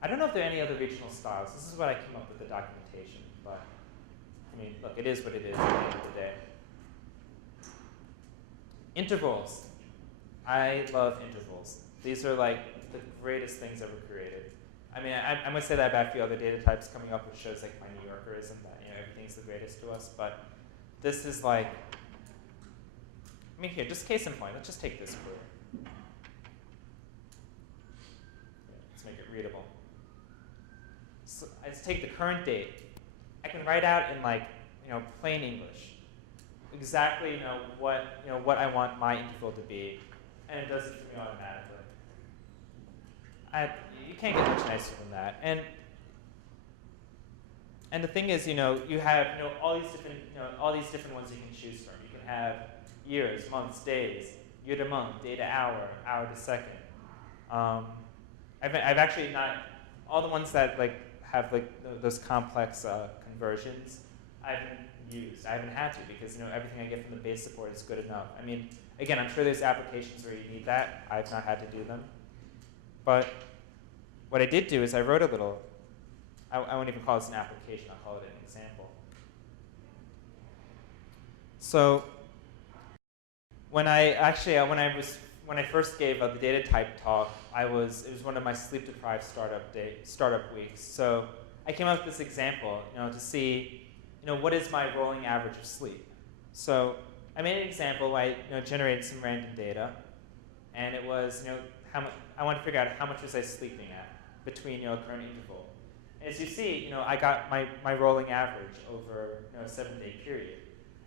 I don't know if there are any other regional styles. This is what I came up with the documentation, but I mean, look, it is what it is at the end of the day. Intervals. I love intervals. These are like the greatest things ever created. I mean, I'm going to say that about a few other data types coming up, which shows like my New Yorkerism that everything's the greatest to us. But this is like, I mean, here, just case in point. Let's just take this query. Let's make it readable. So I just take the current date. I can write out in like, plain English exactly, what I want my interval to be, and it does it for me automatically. You can't get much nicer than that. And the thing is, you have all these different ones you can choose from. You can have years, months, days, year to month, day to hour, hour to second. I've actually not all the ones that like have like those complex conversions. I haven't used. I haven't had to because everything I get from the base support is good enough. I mean, again, I'm sure there's applications where you need that. I've not had to do them, but what I did do is I wrote a little. I won't even call this an application. I'll call it an example. So when I first gave the data type talk, it was one of my sleep-deprived startup weeks. So I came up with this example, to see, what is my rolling average of sleep. So I made an example where I generated some random data, and it was, how much I wanted to figure out how much was I sleeping at between a current interval. And as you see, I got my rolling average over a 7-day period.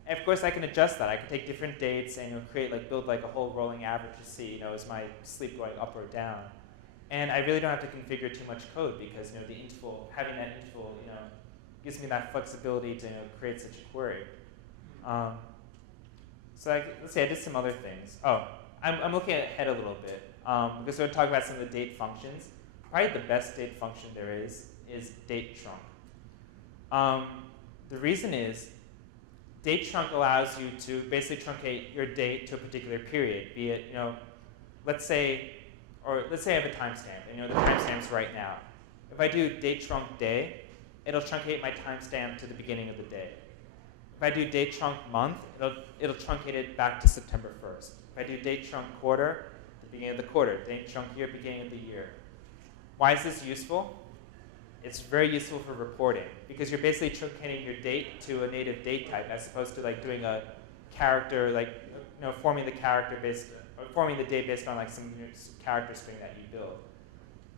And of course, I can adjust that. I can take different dates and build like a whole rolling average to see, is my sleep going up or down. And I really don't have to configure too much code because the interval, having that interval, gives me that flexibility to create such a query. So let's see, I did some other things. Oh, I'm looking ahead a little bit because we're going to talk about some of the date functions. Probably the best date function there is date trunc. The reason is date trunc allows you to basically truncate your date to a particular period, be it, let's say I have a timestamp, and the timestamp's right now. If I do date trunc day, it'll truncate my timestamp to the beginning of the day. If I do date trunc month, it'll truncate it back to September 1st. If I do date trunc quarter, the beginning of the quarter. Date trunc year, beginning of the year. Why is this useful? It's very useful for reporting because you're basically truncating your date to a native date type as opposed to like doing a character, forming the date based on like some character string that you build.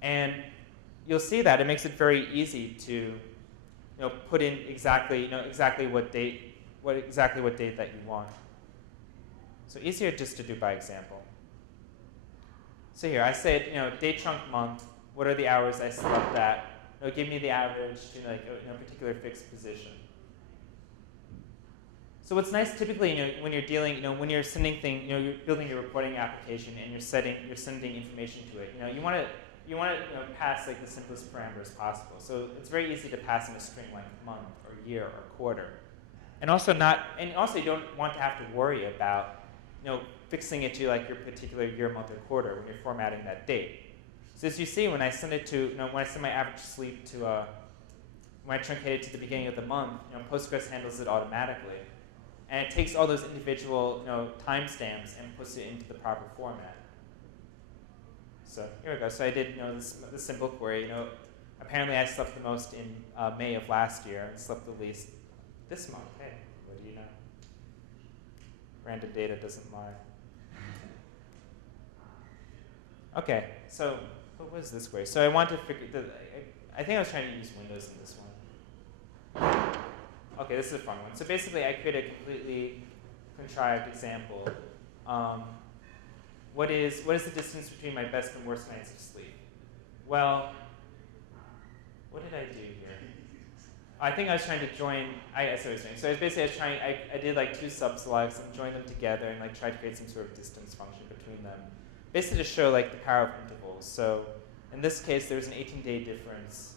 And you'll see that it makes it very easy to put in exactly what date that you want. So easier just to do by example. So here I said date trunc month. What are the hours I slept at? Give me the average to a particular fixed position. So what's nice typically, when you're dealing, when you're sending you're building your reporting application and you're sending information to it. You want to pass like the simplest parameters possible. So it's very easy to pass in a string like month or year or quarter, and also you don't want to have to worry about fixing it to like your particular year, month, or quarter when you're formatting that date. So as you see, when I send it to, when I send my average sleep to, when I truncate it to the beginning of the month, Postgres handles it automatically, and it takes all those individual, timestamps and puts it into the proper format. So here we go. So I did, this simple query. Apparently I slept the most in May of last year, and slept the least this month. Hey, what do you know? Random data doesn't lie. Okay, so what was this query? So I want to figure. I think I was trying to use Windows in this one. Okay, this is a fun one. So basically, I created a completely contrived example. What is the distance between my best and worst nights of sleep? Well, what did I do here? I think I was trying to join, I see what you're saying. So basically I did like two subslugs and joined them together and like tried to create some sort of distance function between them. Basically to show like the power of intervals. So in this case, there's an 18-day difference,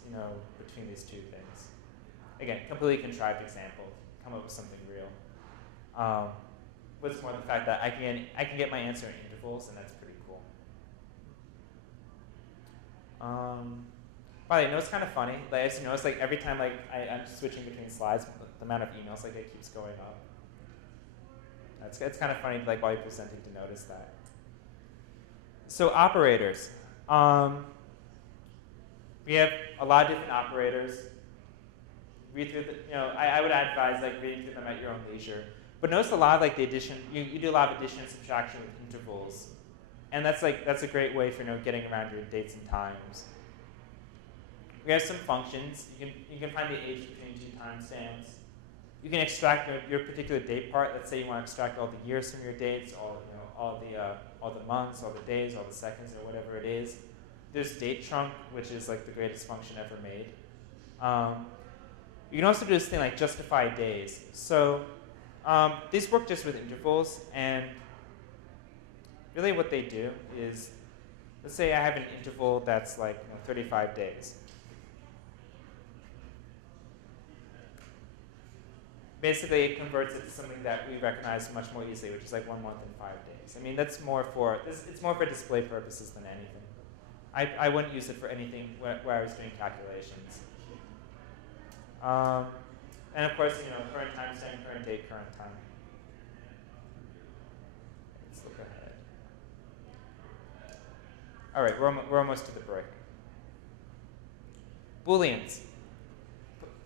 between these two things. Again, completely contrived example. Come up with something real. What's more the fact that I can get my answer in intervals, and that's pretty cool. By the way, it's kind of funny. Like, as you notice, like every time like I'm switching between slides, the amount of emails like it keeps going up. It's kind of funny, like while you're presenting, to notice that. So operators. We have a lot of different operators. Read through I would advise like reading through them at your own leisure. But notice a lot of like the addition. You do a lot of addition and subtraction with intervals, and that's a great way for getting around your dates and times. We have some functions. You can find the age between two timestamps. You can extract your particular date part. Let's say you want to extract all the years from your dates, all the months, all the days, all the seconds, or whatever it is. There's date trunc, which is like the greatest function ever made. You can also do this thing like justify days. So these work just with intervals, and really what they do is, let's say I have an interval that's like 35 days. Basically, it converts it to something that we recognize much more easily, which is like 1 month and 5 days. I mean, it's more for display purposes than anything. I wouldn't use it for anything where I was doing calculations. And of course, current timestamp, current date, current time. Let's look ahead. All right, we're almost to the break. Booleans.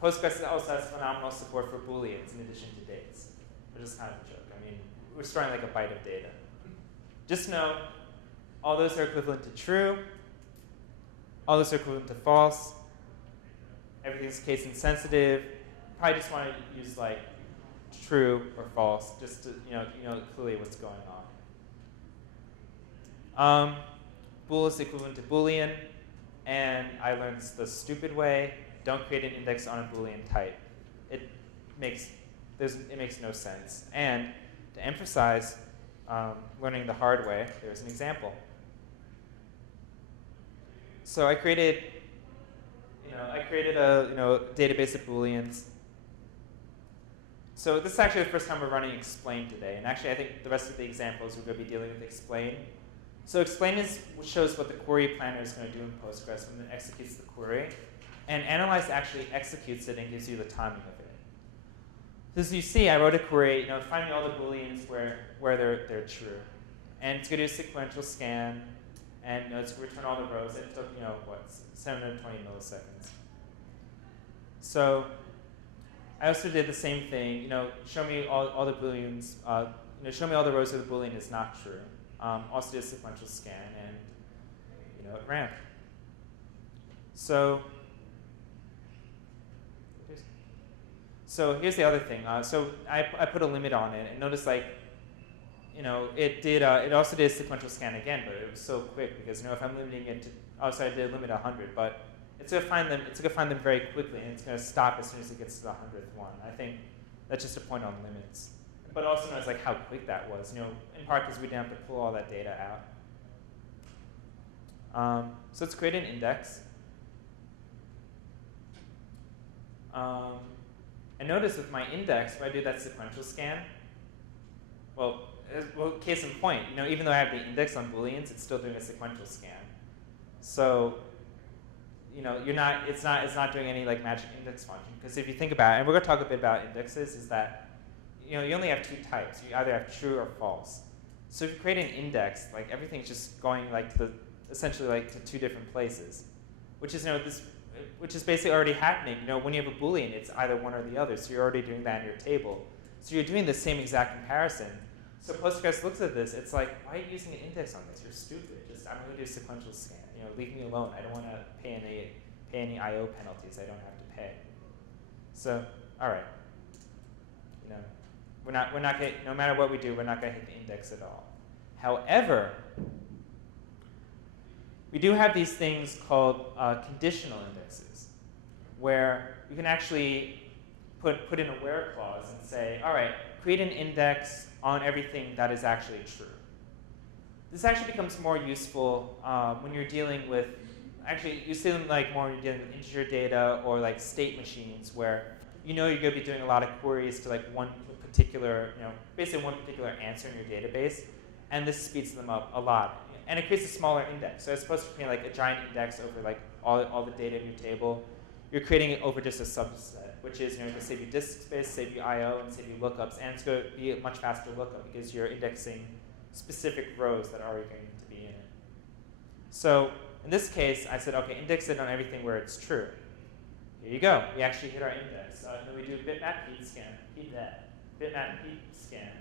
Postgres also has phenomenal support for Booleans in addition to dates, which is kind of a joke. I mean, we're storing like a byte of data. Just know, all those are equivalent to true. All those are equivalent to false. Everything's case insensitive. Probably just want to use like true or false, just to clearly what's going on. Bool is equivalent to Boolean, and I learned this the stupid way. Don't create an index on a Boolean type. It makes no sense. And to emphasize learning the hard way, there's an example. So I created a database of Booleans. So this is actually the first time we're running explain today. And actually, I think the rest of the examples we're going to be dealing with explain. So explain shows what the query planner is going to do in Postgres when it executes the query. And analyze actually executes it and gives you the timing of it. So as you see, I wrote a query, find me all the Booleans where they're true. And it's going to do a sequential scan, and it's going to return all the rows. And it took 720 milliseconds. So I also did the same thing. Show me all the Booleans. Show me all the rows where the Boolean is not true. Also did a sequential scan, and it ran. So here's the other thing. So I put a limit on it, and notice it also did a sequential scan again, but it was so quick because if I'm limiting it to, I did limit 100, but it's gonna find them very quickly, and it's gonna stop as soon as it gets to the 100th one. I think that's just a point on limits. But also notice how quick that was. In part because we didn't have to pull all that data out. So let's create an index. And notice with my index, if I do that sequential scan, well, case in point, even though I have the index on Booleans, it's still doing a sequential scan. So, it's not doing any magic index function. Because if you think about it, and we're going to talk a bit about indexes, is that you only have two types. You either have true or false. So if you create an index, everything's just going essentially to two different places, which is which is basically already happening. When you have a Boolean, it's either one or the other. So you're already doing that in your table. So you're doing the same exact comparison. So Postgres looks at this. It's like, why are you using an index on this? You're stupid. I'm going to do a sequential scan. Leave me alone. I don't want to pay any I/O penalties I don't have to pay. So, all right. We're not going. No matter what we do, we're not going to hit the index at all. However, we do have these things called conditional indexes. where you can actually put in a where clause and say, all right, create an index on everything that is actually true. This actually becomes more useful when you're dealing with, actually you see them like more when you're dealing with integer data or like state machines where you know you're going to be doing a lot of queries to like one particular, basically one particular answer in your database, and this speeds them up a lot. And it creates a smaller index. So it's supposed to create like a giant index over like all the data in your table. You're creating it over just a subset, which is going to save you disk space, save you I/O, and save you lookups, and it's going to be a much faster lookup because you're indexing specific rows that are already going to be in it. So in this case, I said, okay, index it on everything where it's true. Here you go. We actually hit our index. Then we do bitmap heap scan, bitmap heap scan,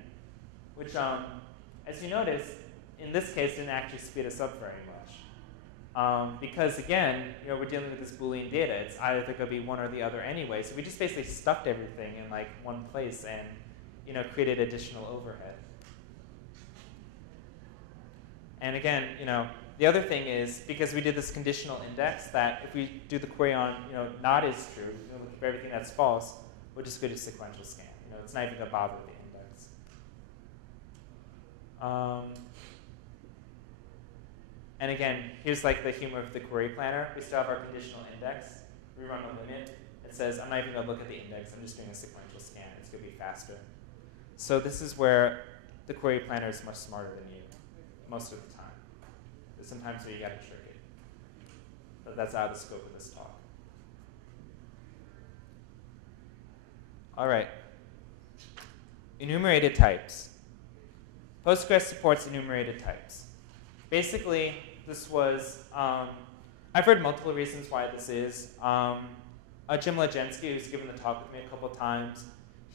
which, as you notice, in this case, didn't actually speed us up very much. Because again, we're dealing with this Boolean data. It's either going to be one or the other anyway. So we just basically stuffed everything in like one place and created additional overhead. And again, the other thing is, because we did this conditional index, that if we do the query on, not is true, look for everything that's false, we'll just go to sequential scan. It's not even going to bother with the index. And again, here's like the humor of the query planner. We still have our conditional index. We run a limit. It says, I'm not even going to look at the index. I'm just doing a sequential scan. It's going to be faster. So this is where the query planner is much smarter than you, most of the time. There's sometimes where you got to trick it. But that's out of the scope of this talk. All right. Enumerated types. Postgres supports enumerated types. Basically, this was, I've heard multiple reasons why this is. Jim Legensky, who's given the talk with me a couple times,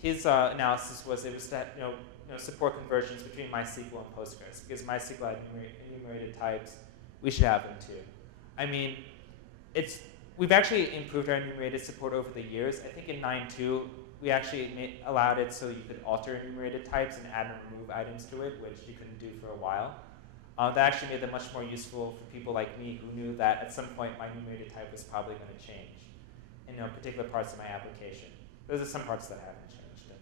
his analysis was it was that support conversions between MySQL and Postgres, because MySQL had enumerated types. We should have them too. I mean, we've actually improved our enumerated support over the years. I think in 9.2, we actually allowed it so you could alter enumerated types and add and remove items to it, which you couldn't do for a while. That actually made them much more useful for people like me who knew that at some point my enumerated type was probably going to change in particular parts of my application. Those are some parts that haven't changed.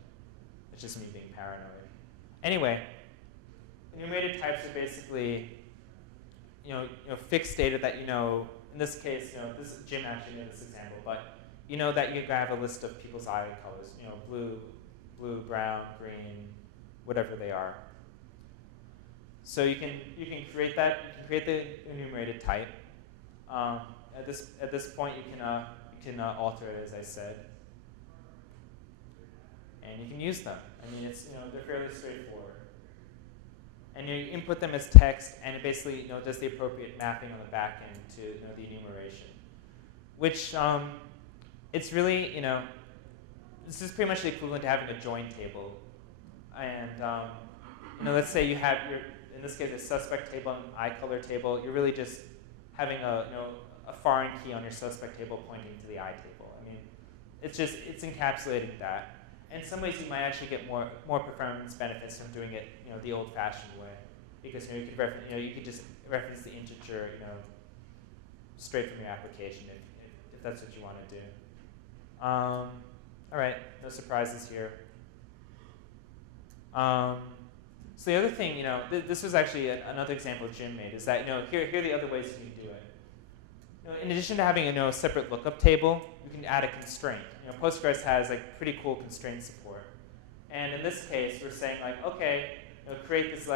It's just me being paranoid. Anyway, enumerated types are basically fixed data that in this case, Jim actually made this example, but that you have a list of people's eye colors, blue, brown, green, whatever they are. So you can create that. You can create the enumerated type. At this point, you can alter it, as I said, and you can use them. I mean, they're fairly straightforward. And you input them as text, and it basically does the appropriate mapping on the back end to the enumeration, which it's really this is pretty much the equivalent to having a join table. And let's say you have in this case a suspect table and an eye color table. You're really just having a foreign key on your suspect table pointing to the eye table. I mean, it's encapsulating that. In some ways, you might actually get more performance benefits from doing it, the old-fashioned way, because you could just reference the integer, straight from your application if that's what you want to do. All right, no surprises here. So the other thing, this was actually another example Jim made, is that here are the other ways you can do it. In addition to having a separate lookup table, you can add a constraint. Postgres has like pretty cool constraint support, and in this case, we're saying like, okay, create this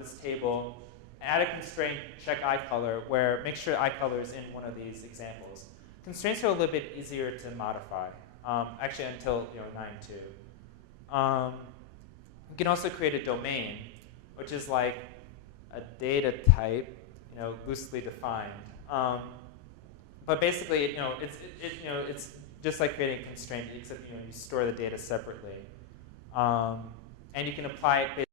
this table, add a constraint, check eye color, where make sure eye color is in one of these examples. Constraints are a little bit easier to modify, actually until 9.2. We can also create a domain, which is like a data type, loosely defined. But basically, it's just like creating a constraint, except you store the data separately, and you can apply it.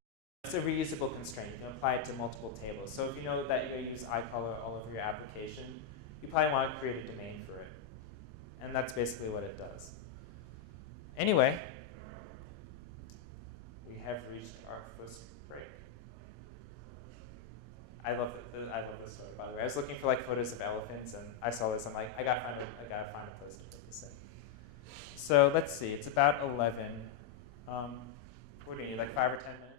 It's a reusable constraint. You can apply it to multiple tables. So if you know that you're going to use eye color all over your application, you probably want to create a domain for it, and that's basically what it does. Anyway, we have reached our first break. I love this photo, by the way. I was looking for like photos of elephants, and I saw this. I'm like, I gotta find a place to put this in. So let's see, it's about 11. What do you need, like 5 or 10 minutes?